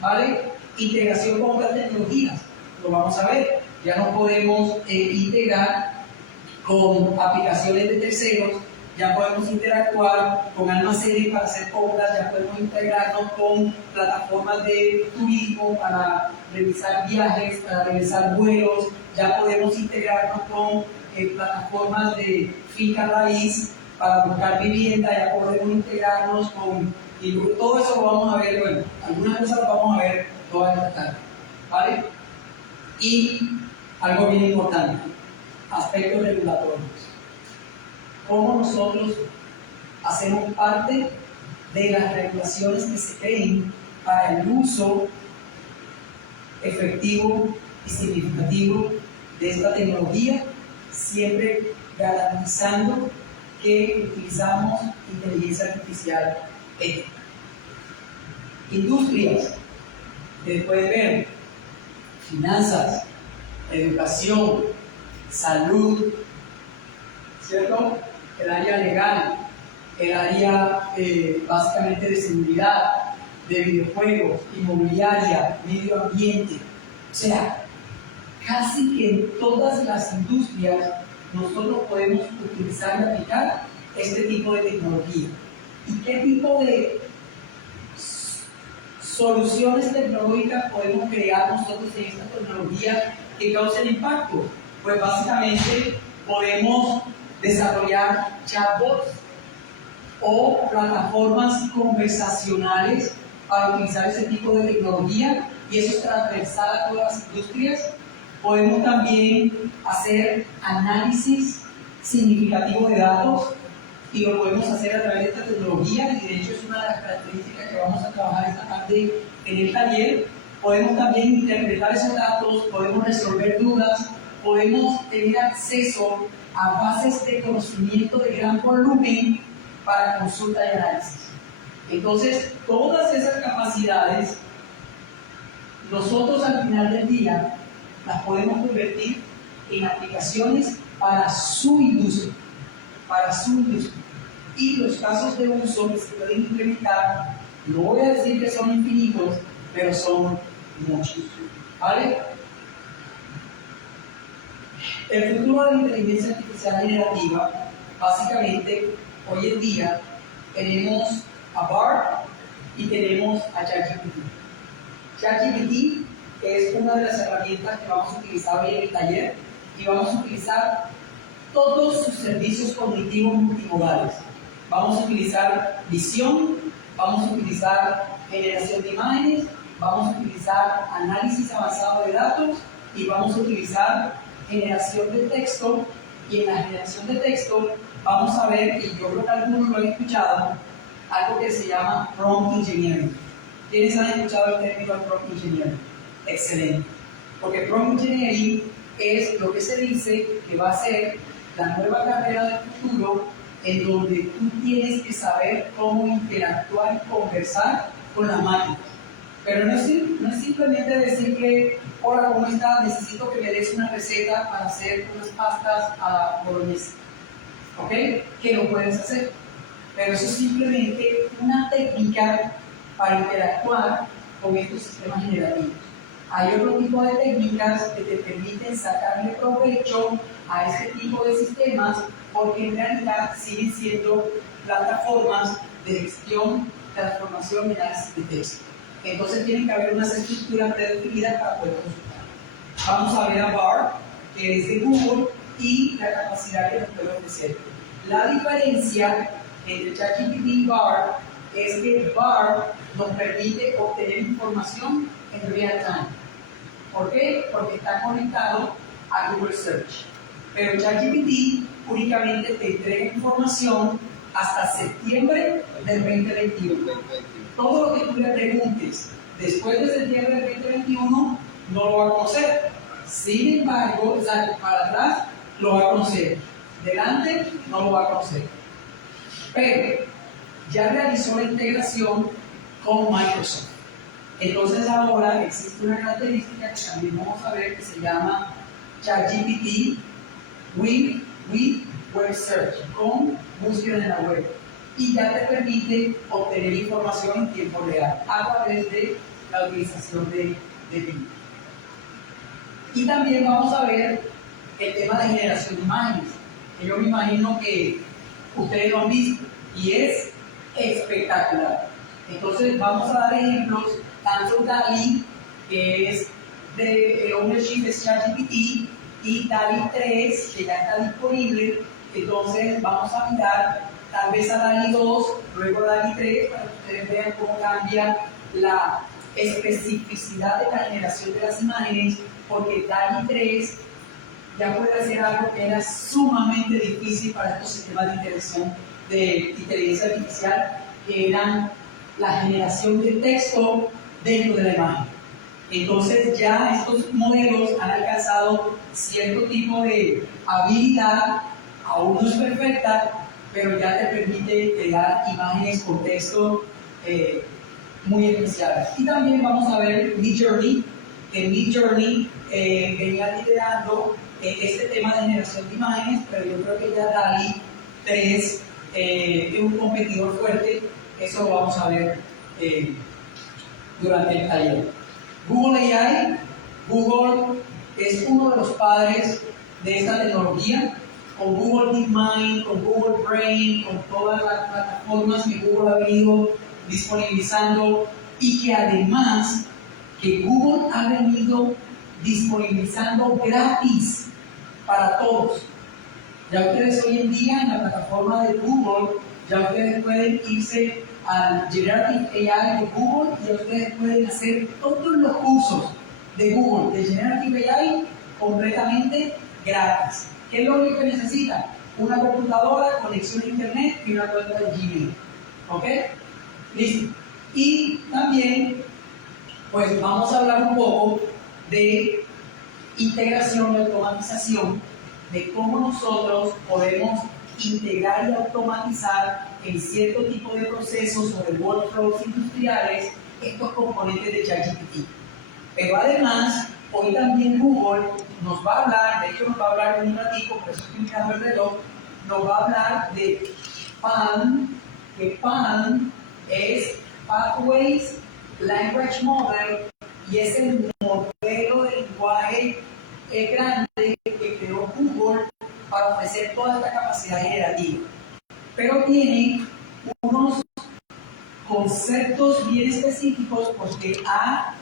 ¿Vale? Integración con otras tecnologías. Lo vamos a ver. Ya no podemos integrar con aplicaciones de terceros. Ya podemos interactuar con almacenes para hacer compras, ya podemos integrarnos con plataformas de turismo para realizar viajes, para realizar vuelos, ya podemos integrarnos con plataformas de finca raíz para buscar vivienda, ya podemos integrarnos con... Y todo eso lo vamos a ver, bueno, algunas cosas lo vamos a ver toda esta tarde, ¿vale? Y algo bien importante, aspectos regulatorios. Cómo nosotros hacemos parte de las regulaciones que se creen para el uso efectivo y significativo de esta tecnología, siempre garantizando que utilizamos inteligencia artificial ética. Industrias, ustedes pueden ver, finanzas, educación, salud, ¿cierto? El área legal, el área básicamente de seguridad, de videojuegos, inmobiliaria, medio ambiente. O sea, casi que en todas las industrias nosotros podemos utilizar y aplicar este tipo de tecnología. ¿Y qué tipo de soluciones tecnológicas podemos crear nosotros en esta tecnología que causen impacto? Pues básicamente podemos desarrollar chatbots o plataformas conversacionales para utilizar ese tipo de tecnología y eso es transversal a todas las industrias. Podemos también hacer análisis significativo de datos y lo podemos hacer a través de esta tecnología y de hecho es una de las características que vamos a trabajar esta tarde en el taller. Podemos también interpretar esos datos, podemos resolver dudas, podemos tener acceso a bases de conocimiento de gran volumen para consulta y análisis. Entonces, todas esas capacidades, nosotros al final del día las podemos convertir en aplicaciones para su industria, Y los casos de uso que se pueden implementar, no voy a decir que son infinitos, pero son muchos, ¿vale? El futuro de la inteligencia artificial generativa, básicamente, hoy en día tenemos a BART y tenemos a ChatGPT. ChatGPT es una de las herramientas que vamos a utilizar hoy en el taller y vamos a utilizar todos sus servicios cognitivos multimodales. Vamos a utilizar visión, vamos a utilizar generación de imágenes, vamos a utilizar análisis avanzado de datos y vamos a utilizar generación de texto. Y en la generación de texto vamos a ver, y yo creo que algunos lo han escuchado, algo que se llama prompt engineering. ¿Quiénes han escuchado el término prompt engineering? Excelente. Porque prompt engineering es lo que se dice que va a ser la nueva carrera del futuro, en donde tú tienes que saber cómo interactuar y conversar con las máquinas. Pero no es simplemente decir que, hola, ¿cómo estás? Necesito que me des una receta para hacer unas pastas a la boloñesa. ¿Ok? Que lo puedes hacer. Pero eso es simplemente una técnica para interactuar con estos sistemas generativos. Hay otro tipo de técnicas que te permiten sacarle provecho a este tipo de sistemas porque en realidad siguen siendo plataformas de gestión, transformación y análisis de texto. Entonces tienen que haber unas estructuras predefinidas para poder consultar. Vamos a ver a BART, que es de Google, y la capacidad que nos puede ofrecer. La diferencia entre ChatGPT y BART es que BART nos permite obtener información en real time. ¿Por qué? Porque está conectado a Google Search. Pero ChatGPT únicamente te entrega información hasta septiembre del 2021. Todo lo que tú le preguntes después de septiembre del 2021 no lo va a conocer. Sin embargo, para atrás lo va a conocer. Delante no lo va a conocer. Pero ya realizó la integración con Microsoft. Entonces ahora existe una característica que también vamos a ver que se llama ChatGPT with Web Search, con búsqueda en la web. Y ya te permite obtener información en tiempo real a través de la utilización de Bing. Y también vamos a ver el tema de generación de imágenes, que yo me imagino que ustedes lo han visto y es espectacular. Entonces vamos a dar ejemplos, tanto DALL-E, que es de ownership de ChatGPT, y DALL-E 3, que ya está disponible. Entonces vamos a mirar tal vez a DALL-E 2, luego DALL-E 3, para que ustedes vean cómo cambia la especificidad de la generación de las imágenes, porque DALL-E 3 ya puede hacer algo que era sumamente difícil para estos sistemas de inteligencia artificial, que eran la generación de texto dentro de la imagen. Entonces ya estos modelos han alcanzado cierto tipo de habilidad, aún no es perfecta, pero ya te permite crear imágenes con texto muy especiales. Y también vamos a ver Midjourney, que Midjourney venía liderando este tema de generación de imágenes, pero yo creo que ya DALL-E 3 es un competidor fuerte. Eso lo vamos a ver durante el taller. Google AI, Google es uno de los padres de esta tecnología, con Google DeepMind, con Google Brain, con todas las plataformas que Google ha venido disponibilizando y que además que Google ha venido disponibilizando gratis para todos. Ya ustedes hoy en día en la plataforma de Google, ya ustedes pueden irse al Generative AI de Google y ustedes pueden hacer todos los cursos de Google de Generative AI completamente gratis. ¿Qué es lo único que necesitan? Una computadora, conexión a internet y una cuenta de Gmail. ¿Ok? Listo. Y también, pues vamos a hablar un poco de integración y automatización, de cómo nosotros podemos integrar y automatizar en cierto tipo de procesos o de workflows industriales estos componentes de ChatGPT. Pero además, hoy también Google nos va a hablar, de hecho nos va a hablar en un ratito, por eso estoy mirando el reloj, nos va a hablar de PAN, que PAN es Pathways Language Model y es el modelo de lenguaje grande que creó Google para ofrecer toda esta capacidad generativa. Pero tiene unos conceptos bien específicos porque ha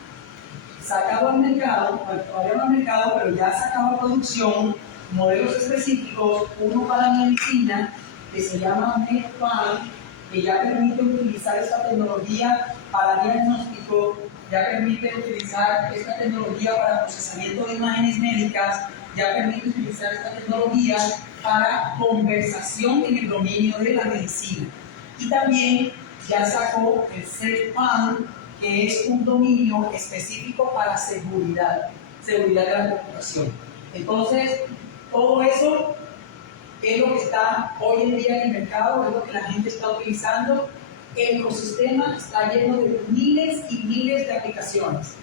sacado al mercado, bueno, todavía no al mercado, pero ya ha sacado a producción modelos específicos, uno para medicina que se llama MedPAN, que ya permite utilizar esta tecnología para diagnóstico, ya permite utilizar esta tecnología para procesamiento de imágenes médicas, ya permite utilizar esta tecnología para conversación en el dominio de la medicina. Y también ya sacó el CERPAN, que es un dominio específico para seguridad de la computación. Entonces, todo eso es lo que está hoy en día en el mercado, es lo que la gente está utilizando. El ecosistema está lleno de miles y miles de aplicaciones,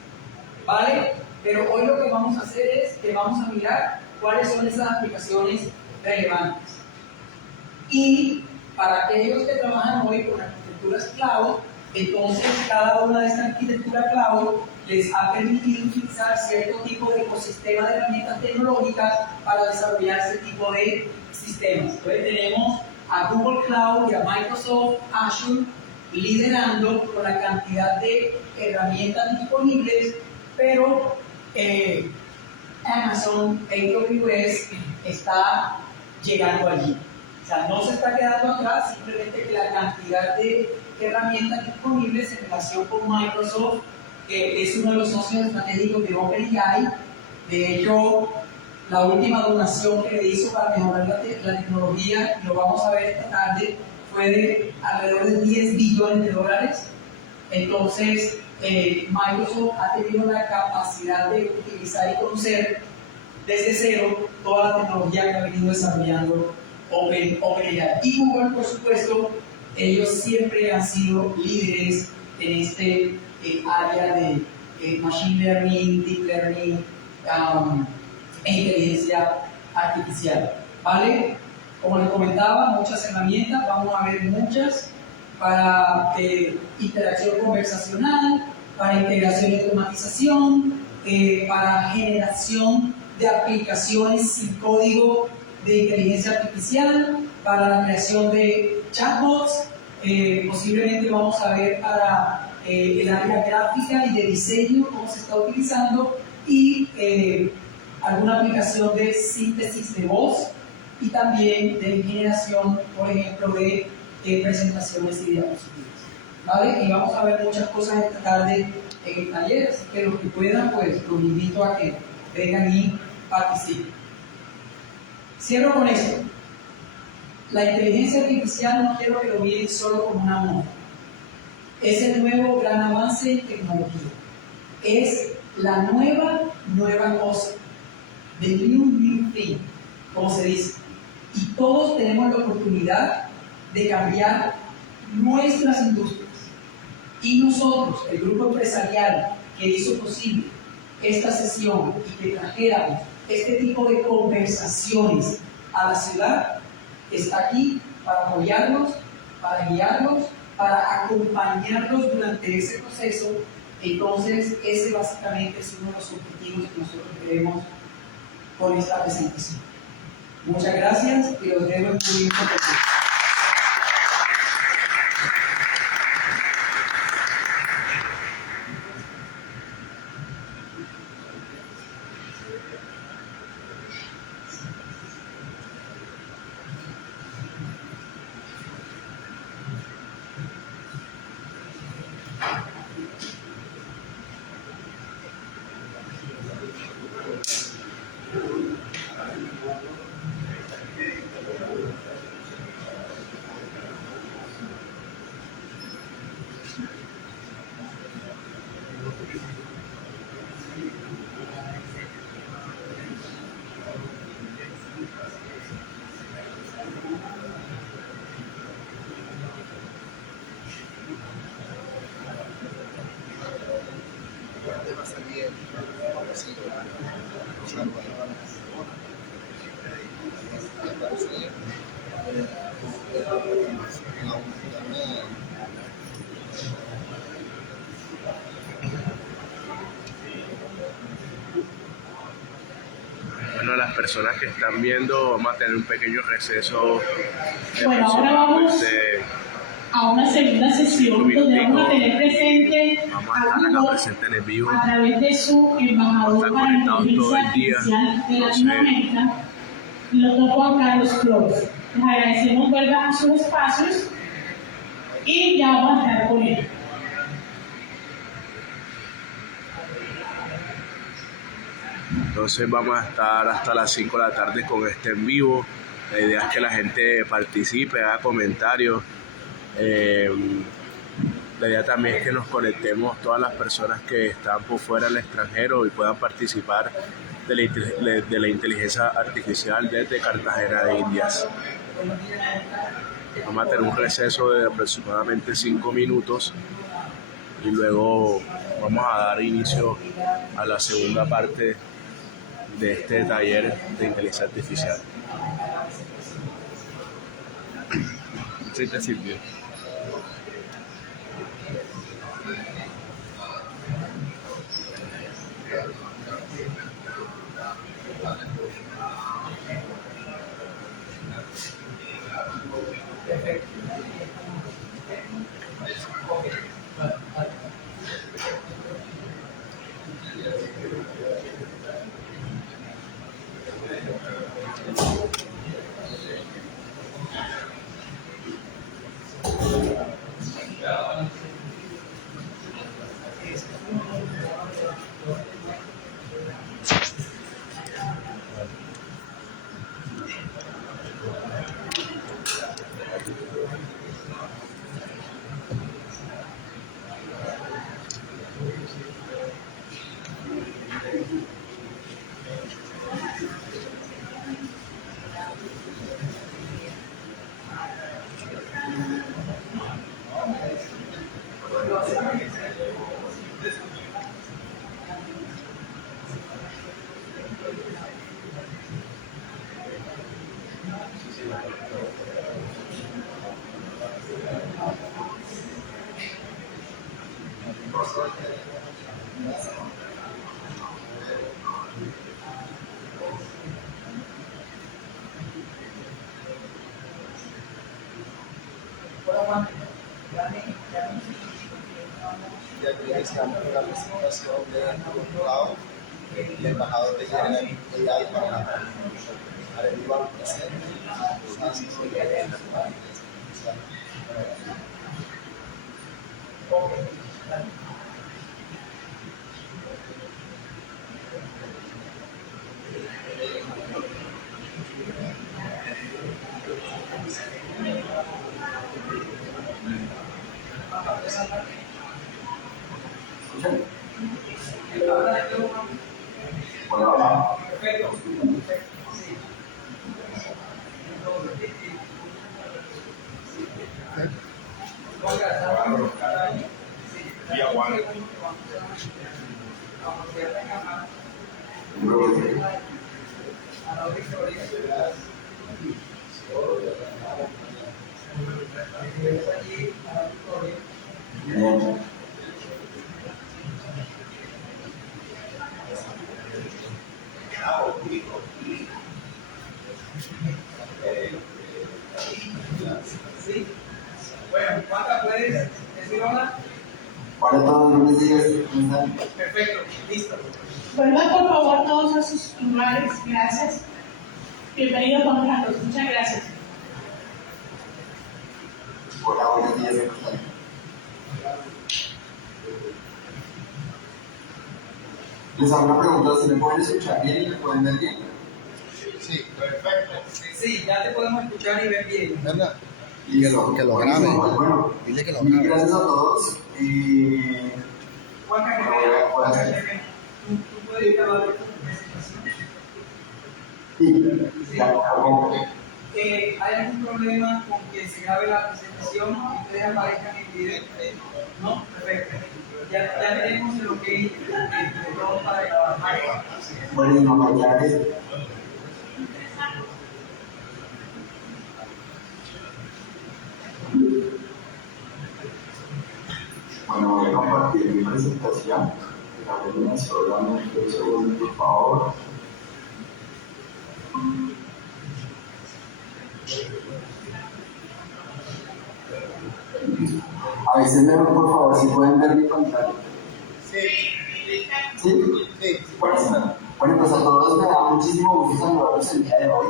¿vale? Pero hoy lo que vamos a hacer es que vamos a mirar cuáles son esas aplicaciones relevantes. Y para aquellos que trabajan hoy con arquitecturas cloud, entonces cada una de estas arquitecturas cloud les ha permitido utilizar cierto tipo de ecosistema de herramientas tecnológicas para desarrollar ese tipo de sistemas. Entonces tenemos a Google Cloud y a Microsoft Azure liderando con la cantidad de herramientas disponibles, pero Amazon AWS está llegando allí. O sea, no se está quedando atrás, simplemente que la cantidad de herramientas disponibles en relación con Microsoft, que es uno de los socios estratégicos de OpenAI. De hecho, la última donación que le hizo para mejorar la tecnología, y lo vamos a ver esta tarde, fue de alrededor de $10 billones. Entonces, Microsoft ha tenido la capacidad de utilizar y conocer desde cero toda la tecnología que ha venido desarrollando OpenAI. Y Google, por supuesto, ellos siempre han sido líderes en este área de Machine Learning, Deep Learning e inteligencia artificial. ¿Vale? Como les comentaba, muchas herramientas, vamos a ver muchas para interacción conversacional, para integración y automatización, para generación de aplicaciones sin código de inteligencia artificial, para la creación de chatbots, posiblemente vamos a ver para el área gráfica y de diseño, cómo se está utilizando, y alguna aplicación de síntesis de voz y también de generación, por ejemplo, de presentaciones y diapositivas. ¿Vale? Y vamos a ver muchas cosas esta tarde en el taller, así que los que puedan, pues los invito a que vengan y participen. Cierro con esto. La inteligencia artificial no quiero que lo miren solo como una moda. Es el nuevo gran avance en tecnología. Es la nueva cosa. The new thing, como se dice. Y todos tenemos la oportunidad de cambiar nuestras industrias. Y nosotros, el grupo empresarial que hizo posible esta sesión y que trajéramos este tipo de conversaciones a la ciudad, está aquí para apoyarlos, para guiarlos, para acompañarlos durante ese proceso. Entonces, ese básicamente es uno de los objetivos que nosotros queremos con esta presentación. Muchas gracias y los dejo en público. Bueno, las personas que están viendo, vamos a tener un pequeño receso. Bueno, ahora vamos a una segunda sesión donde vamos a tener presente vamos a estar acá presente en el vivo. a través de su embajador para inteligencia artificial de Latinoamérica, el doctor Juan Carlos Flores. Les agradecemos vuelvan a sus espacios y ya vamos a estar con él. Entonces vamos a estar hasta las 5 de la tarde con este en vivo. La idea es que la gente participe, haga comentarios. La idea también es que nos conectemos todas las personas que están por fuera del extranjero y puedan participar de la inteligencia artificial desde Cartagena de Indias. Vamos a tener un receso de aproximadamente 5 minutos y luego vamos a dar inicio a la segunda parte de este taller de inteligencia artificial. Sí, te sirvió. Ya iniciamos la presentación de Lao, el embajador de General AI para el lugar presente. Sí. Bueno, ¿cuántas puedes decir ahora? Perfecto, listo. Vuelvan por favor todos a sus lugares. Gracias. Bienvenido Juan Carlos. Muchas gracias. Hola, buenos días. Les hago una pregunta, ¿si me pueden escuchar bien y me pueden ver bien? Sí, perfecto. Sí, ya te podemos escuchar y ver bien. ¿Verdad? Listo. Que lo grabe. Bueno, Dile que lo mil grabe. gracias a todos. Juan Carlos. completo. ¿Hay algún problema con que se grabe la presentación y ustedes aparezcan en video? ¿No? Perfecto. Ya tenemos lo que todo para grabar. Bueno, no mañana. Bueno, voy a compartir mi presentación. Dame solamente un segundo, por favor. Avísenme, por favor, si pueden ver mi pantalla. ¿Sí? Sí. Bueno, pues a todos me da muchísimo gusto saludarlos el día de hoy.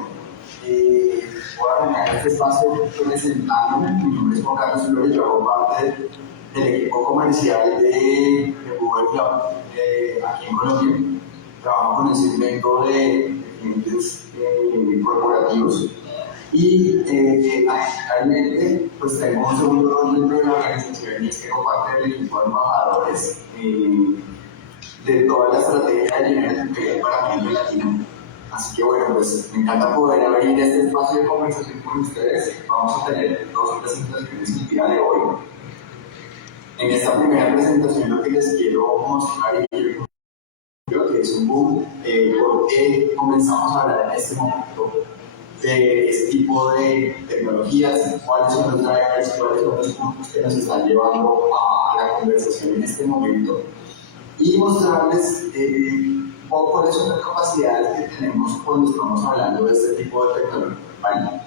Voy a arrancar este espacio presentándome. Mi nombre es Juan Carlos Flores, yo hago parte del equipo comercial de Google Cloud aquí en Colombia. Trabajo con el segmento de clientes corporativos. Y actualmente pues tengo un segundo rol dentro de la organización y es que hago parte del equipo de embajadores de toda la estrategia de General Empleo para América Latina. Así que bueno, pues me encanta poder abrir este espacio de conversación con ustedes. Vamos a tener 2 presentaciones el día de hoy. En esta primera presentación lo que les quiero mostrar y creo que es un boom porque comenzamos a hablar en este momento de este tipo de tecnologías, cuáles son los drivers, cuáles son los puntos que nos están llevando a la conversación en este momento y mostrarles un poco cuáles son las capacidades que tenemos cuando estamos hablando de este tipo de tecnología. ¿Vale?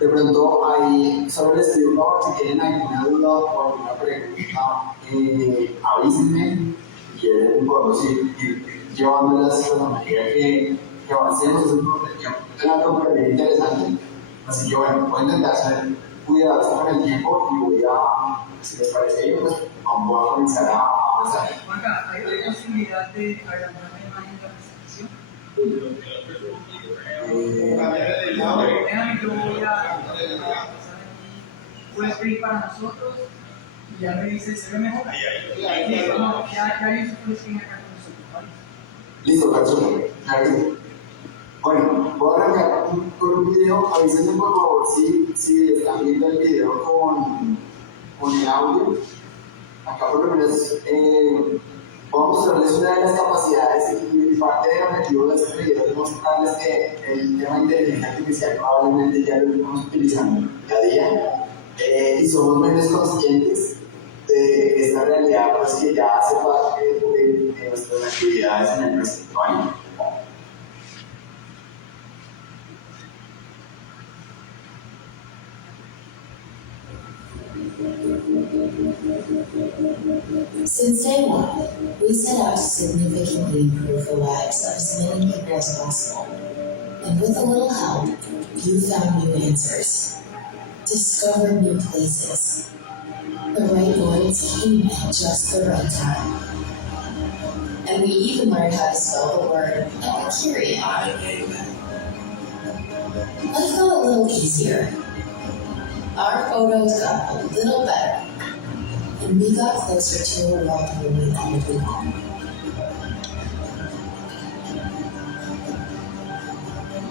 De pronto, ahí solo les pido un favor, si tienen alguna duda o alguna pregunta, avísenme. Si quieren, podemos ir llevándolas a la medida que avancemos. Es un algo súper interesante. Así que bueno, voy a intentar ser cuidadoso con el tiempo y voy a, si les parece bien, pues vamos a comenzar a avanzar. Juanca, ¿hay posibilidad de agrandar la imagen de la presentación? Déjame, yo voy a pasar aquí full screen para nosotros y ya me dice, ¿se ve mejor? Listo, no, ya hizo full screen acá con nosotros, ¿vale? Listo, perfecto. Claro. Bueno, voy a arrancar con un video. Avísenme por favor si están viendo el video con el audio. Acá por lo menos voy a mostrarles una de las capacidades y parte del objetivo de este video es mostrarles que el tema de inteligencia artificial probablemente ya lo estamos utilizando día a día y somos menos conscientes de esta realidad pues, que ya hace parte de nuestras actividades en el presente año. Since day one, we set out to significantly improve the lives of as many people as possible. And with a little help, you found new answers, discovered new places. The right words came at just the right time. And we even learned how to spell the word Epicurean. Life got a little easier. Our photos got a little better. And we got closer to a world where we all belong.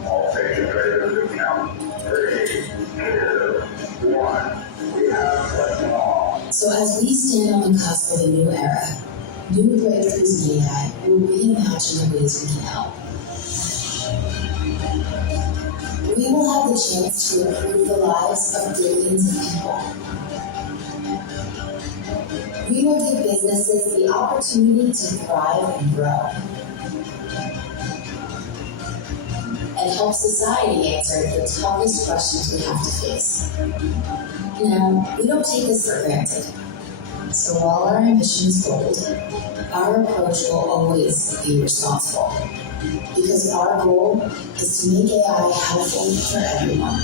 All stations ready to count. 3, 2, 1. We have left all. So as we stand on the cusp of a new era, new breakthroughs in AI will reimagine the ways we can help. We will have the chance to improve the lives of billions of people. We will give businesses the opportunity to thrive and grow. And help society answer the toughest questions we have to face. Now, we don't take this for granted. So while our ambition is bold, our approach will always be responsible. Because our goal is to make AI helpful for everyone.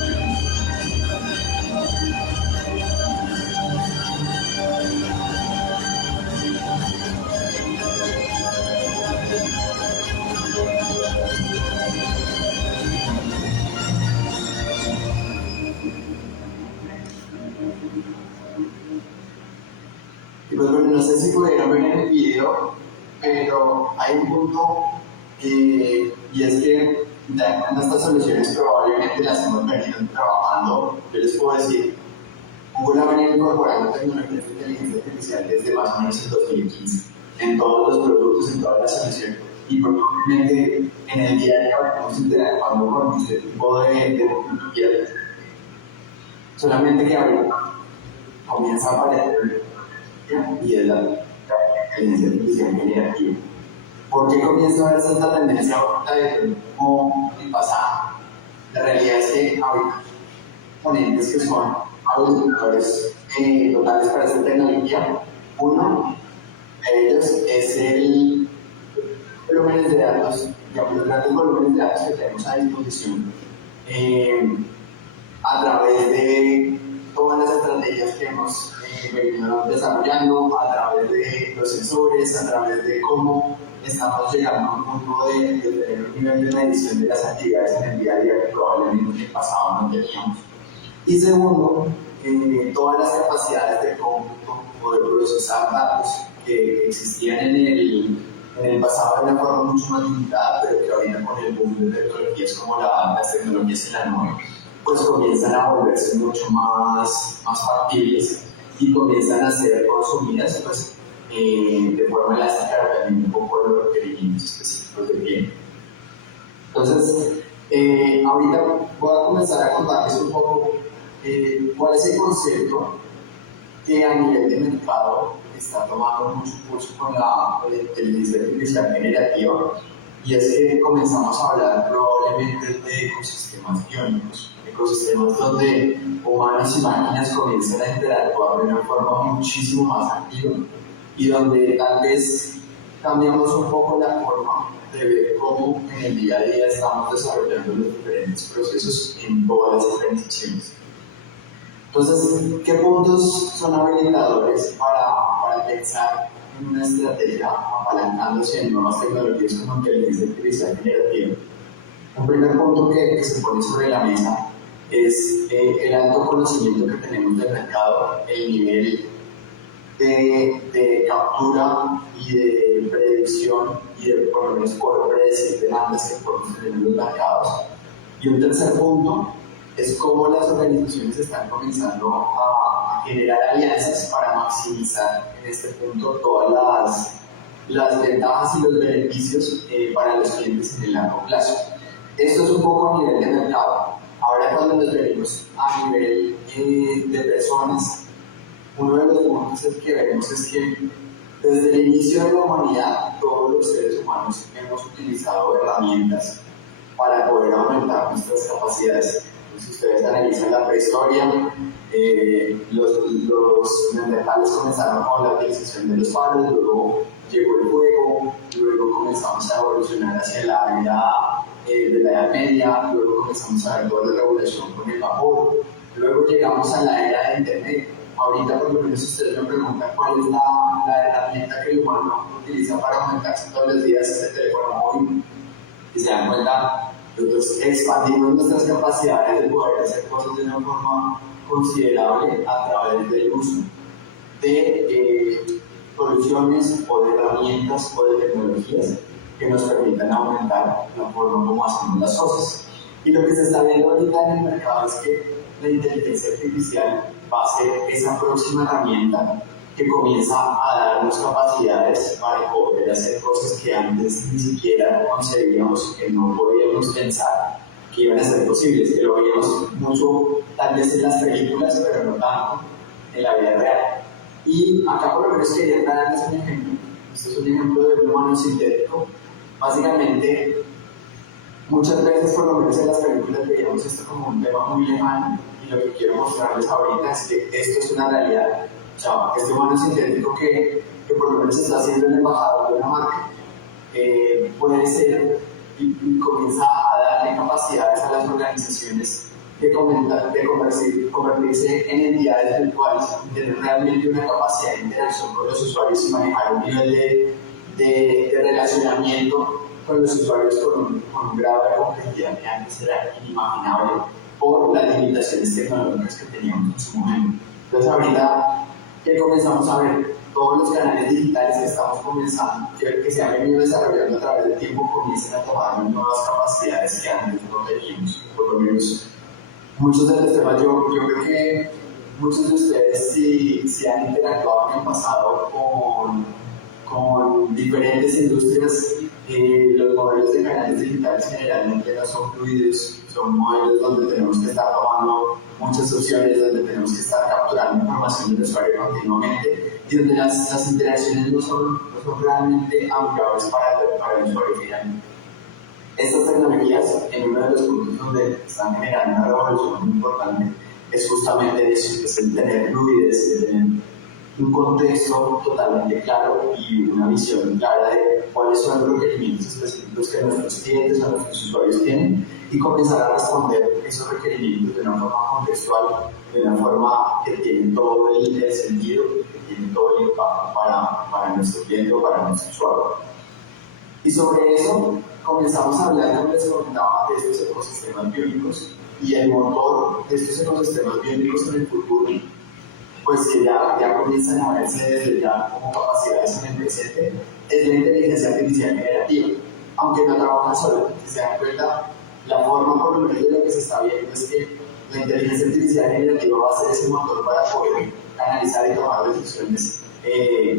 Y pues bueno, no sé si pudieron ver en el video, pero hay un punto y es que ya en estas soluciones probablemente las hemos venido trabajando. Yo les puedo decir, Google ha venido incorporando tecnologías de inteligencia artificial desde más o menos el 2015 en todos los productos, en todas las soluciones. Y probablemente en el día de hoy estamos interactuando con este tipo de tecnología. Solamente que ahorita comienza a aparecer y es la inteligencia artificial generativa. ¿Por qué comienza a verse esta tendencia ahorita de como el pasado? La realidad es que ahorita ponentes que son agricultores totales para esta tecnología, uno de ellos es el volúmenes de datos, digamos, los grandes volúmenes de datos que tenemos a disposición a través de todas las estrategias que hemos venido desarrollando, a través de los sensores, a través de cómo estamos llegando a un punto de tener un nivel de medición de las actividades en el día a día que probablemente en el pasado no teníamos. Y segundo, todas las capacidades de cómputo o de procesar datos que existían en el pasado de una forma mucho más limitada, pero que ahorita con el boom de tecnologías como las tecnologías en la nube, pues comienzan a volverse mucho más factibles y comienzan a ser consumidas pues, de forma elástica dependiendo un poco de los requerimientos específicos del cliente. Entonces, ahorita voy a comenzar a contarles un poco cuál es el concepto que a nivel de mercado está tomando mucho curso con la inteligencia artificial generativa, y es que comenzamos a hablar probablemente de ecosistemas biónicos, ecosistemas donde humanos y máquinas comienzan a interactuar de una forma muchísimo más activa y donde tal vez cambiamos un poco la forma de ver cómo en el día a día estamos desarrollando los diferentes procesos en todas las organizaciones. Entonces, ¿qué puntos son habilitadores para pensar en una estrategia apalancándose en nuevas tecnologías como inteligencia artificial generativa? Un primer punto que se pone sobre la mesa es el alto conocimiento que tenemos del mercado, el nivel de captura y de predicción y de por lo menos poder predecir demandas que podemos tener en los mercados. Y un tercer punto es cómo las organizaciones están comenzando a generar alianzas para maximizar en este punto todas las ventajas y los beneficios para los clientes en el largo plazo. Esto es un poco a nivel de mercado. Ahora cuando nos venimos a nivel de personas, uno de los puntos que vemos es que desde el inicio de la humanidad todos los seres humanos hemos utilizado herramientas para poder aumentar nuestras capacidades. Si ustedes analizan la prehistoria, los neandertales comenzaron con la utilización de los palos, luego llegó el fuego, luego comenzamos a evolucionar hacia la era de la Edad Media, luego comenzamos a ver toda la revolución con el vapor, luego llegamos a la era de Internet. Ahorita por lo menos ustedes me preguntan cuál es la herramienta que el humano utiliza para aumentarse todos los días, es el teléfono móvil, y se dan cuenta. Nosotros expandimos nuestras capacidades de poder hacer cosas de una forma considerable a través del uso de soluciones o de herramientas o de tecnologías que nos permitan aumentar la forma como hacemos las cosas. Y lo que se está viendo ahorita en el mercado es que la inteligencia artificial va a ser esa próxima herramienta que comienza a darnos capacidades para poder hacer cosas que antes ni siquiera concebíamos, que no podíamos pensar que iban a ser posibles, que lo veíamos mucho tal vez en las películas, pero no tanto en la vida real. Y acá por lo menos quería darles un ejemplo. Este es un ejemplo de un humano sintético. Básicamente, muchas veces por lo menos en las películas veíamos esto como un tema muy lejano, y lo que quiero mostrarles ahorita es que esto es una realidad. O sea, este humano sintético que por lo menos está siendo el embajador de una marca, puede ser y comienza a darle capacidades a las organizaciones de convertirse en entidades virtuales, tener realmente una capacidad de interacción con los usuarios y manejar un nivel de relacionamiento con los usuarios con un grado de complejidad que antes era inimaginable por las limitaciones tecnológicas que teníamos en su momento. Entonces ahorita que comenzamos a ver todos los canales digitales que estamos comenzando, que se han venido desarrollando a través del tiempo, comiencen a tomar nuevas capacidades que antes no teníamos. Por lo menos muchos de los temas, yo creo que muchos de ustedes si han interactuado en el pasado con diferentes industrias, los modelos de canales digitales generalmente no son fluidos, son modelos donde tenemos que estar tomando muchas opciones, donde tenemos que estar capturando información del usuario continuamente y donde las interacciones no son realmente amigables para el usuario final. Estas tecnologías, en uno de los puntos donde están generando una revolución muy importante, es justamente eso, es el tener fluidez, el tener un contexto totalmente claro y una visión clara de cuáles son los requerimientos específicos que nuestros clientes o nuestros usuarios tienen y comenzar a responder esos requerimientos de una forma contextual, de una forma que tiene todo el sentido, que tiene todo el impacto para nuestro cliente o para nuestro usuario. Y sobre eso comenzamos a hablar, como les comentaba, de estos ecosistemas biónicos y el motor de estos ecosistemas biónicos en el futuro, pues que ya comienzan a verse desde ya como capacidades en el presente, es la inteligencia artificial generativa. Aunque no trabajan solo, si se dan cuenta, la forma por lo menos de lo que se está viendo es que la inteligencia artificial generativa va a ser ese motor para poder analizar y tomar decisiones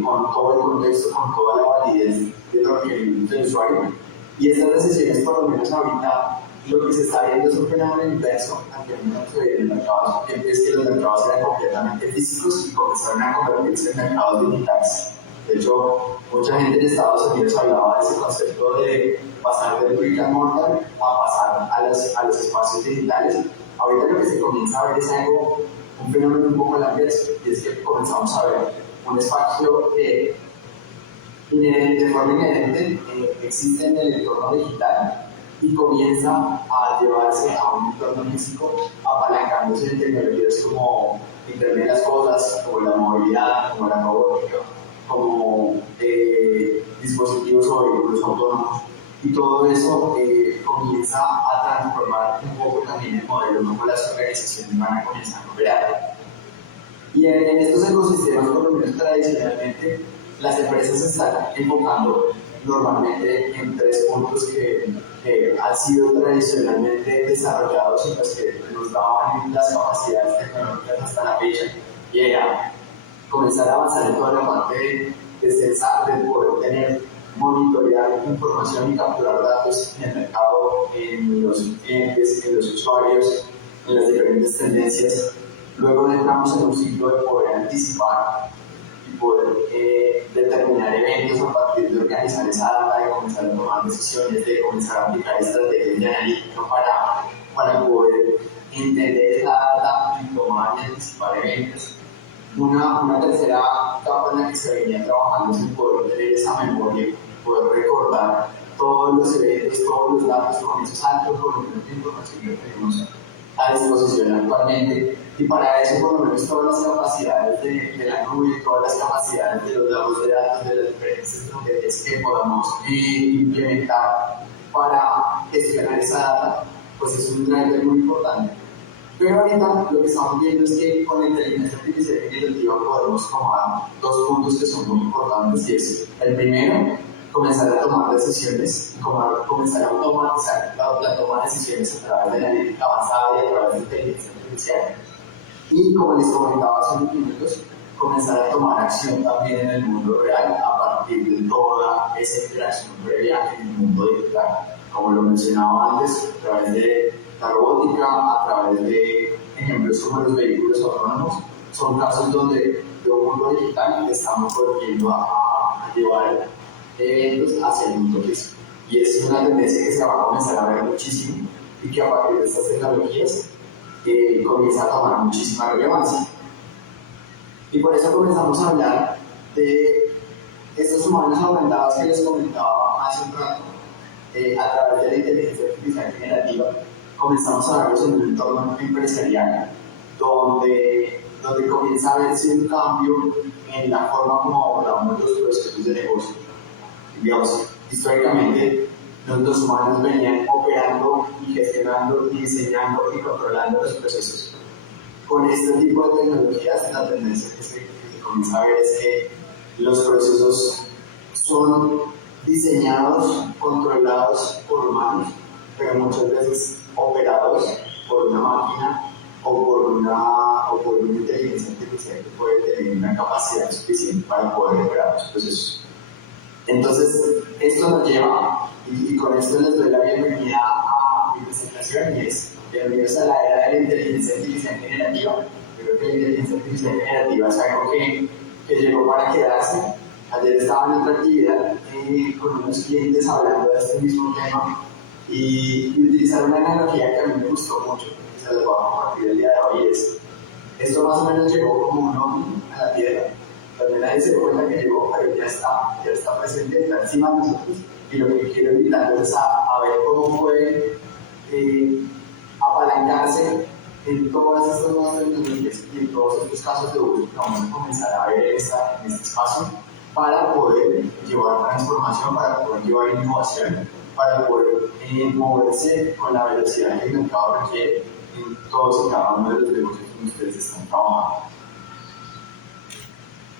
con todo el contexto, con toda la validez de los requerimientos del usuario. Y estas decisiones, por lo menos ahorita, lo que se está viendo es un fenómeno inverso al que no se ve en el mercado, que es que los mercados eran completamente físicos y comenzaron a convertirse en mercados digitales. De hecho, mucha gente en Estados Unidos hablaba de ese concepto de pasar del brick and mortar a pasar a los espacios digitales. Ahorita lo que se comienza a ver es algo, un fenómeno un poco al inverso, y es que comenzamos a ver un espacio que de forma inherente existe en el entorno digital y comienza a llevarse a un entorno físico apalancándose en tecnologías como Internet de las Cosas, como la movilidad, como la robótica, como dispositivos o vehículos autónomos. Y todo eso comienza a transformar un poco también el modelo, cómo las organizaciones van a comenzar a operar. Y en estos ecosistemas, por lo menos tradicionalmente, las empresas se están enfocando normalmente en 3 puntos que han sido tradicionalmente desarrollados y los que nos daban las capacidades tecnológicas hasta la fecha, y era comenzar a avanzar en toda la parte de censar, de poder tener, monitorear información y capturar datos en el mercado, en los clientes, en los usuarios, en las diferentes tendencias. Luego entramos en un ciclo de poder anticipar y poder determinar eventos a partir de organizar esa data, de comenzar a tomar decisiones, de comenzar a aplicar estrategias de analítica para poder entender esa data y tomar y anticipar eventos. Una tercera etapa en la que se venía trabajando es el poder tener esa memoria, poder recordar todos los eventos, todos los datos con esos altos volúmenes de información que tenemos a disposición actualmente, y para eso por lo menos todas las capacidades de la nube, todas las capacidades de los datos de datos, de las diferentes estrategias que podamos implementar para gestionar esa data, pues es un driver muy importante. Pero ahorita lo que estamos viendo es que con la inteligencia artificial generativa podemos tomar 2 puntos que son muy importantes, y es el primero, comenzar a tomar decisiones, comenzar a automatizar la toma de decisiones a través de la analítica avanzada y a través de inteligencia artificial. Y como les comentaba hace unos minutos, comenzar a tomar acción también en el mundo real a partir de toda esa interacción previa en el mundo digital. Como lo mencionaba antes, a través de la robótica, a través de ejemplos como los vehículos autónomos, son casos donde de un mundo digital estamos volviendo a llevar eventos hacia el mundo físico. Y es una tendencia que se va a comenzar a ver muchísimo y que a partir de estas tecnologías comienza a tomar muchísima relevancia. Y por eso comenzamos a hablar de estos humanos aumentados que les comentaba hace un rato, a través de la inteligencia artificial generativa. Comenzamos a verlos en un entorno empresarial donde comienza a verse un cambio en la forma como abordamos los procesos de negocio. Digamos, históricamente los humanos venían operando y gestionando y diseñando y controlando los procesos. Con este tipo de tecnologías, la tendencia que se comienza a ver es que los procesos son diseñados, controlados por humanos, pero muchas veces operados por una máquina o por una inteligencia artificial que puede tener una capacidad suficiente para poder operar los procesos. Entonces, esto nos lleva, y con esto les doy la bienvenida a mi presentación, y es bienvenidos a la era de la inteligencia artificial generativa. Creo que la inteligencia artificial generativa es algo que llegó para quedarse. Ayer estaba en otra actividad con unos clientes hablando de este mismo tema y utilizaron una analogía que a mí me gustó mucho, que se les voy a compartir el día de hoy. Esto más o menos llegó como un ovni a la Tierra, donde nadie se dio cuenta que llegó, pero ya está presente, está encima de nosotros, y lo que quiero invitarlos es a ver cómo puede apalancarse en todas estas nuevas tecnologías y en todos estos casos de uso que vamos a comenzar a ver en este espacio, para poder llevar transformación, para poder llevar innovación, para poder moverse con la velocidad que el mercado requiere en todos y cada uno de los negocios que ustedes están trabajando.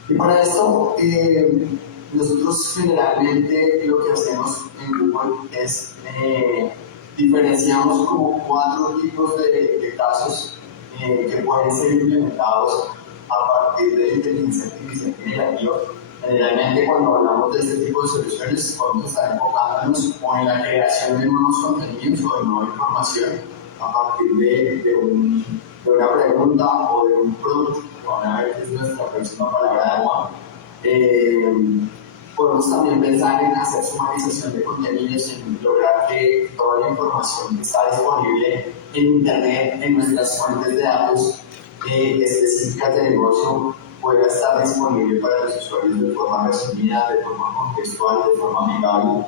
Y para esto, nosotros generalmente lo que hacemos en Google es diferenciamos como 4 tipos de casos que pueden ser implementados a partir de la inteligencia artificial generativa. Generalmente, cuando hablamos de este tipo de soluciones, podemos estar enfocándonos o en la creación de nuevos contenidos o de nueva información a partir de una pregunta o de un producto, que van a ver que es nuestra próxima palabra de moda. Podemos también pensar en hacer sumarización de contenidos, en lograr que toda la información que está disponible en Internet, en nuestras fuentes de datos específicas de negocio, pueda estar disponible para los usuarios de forma resumida, de forma contextual, de forma amigable.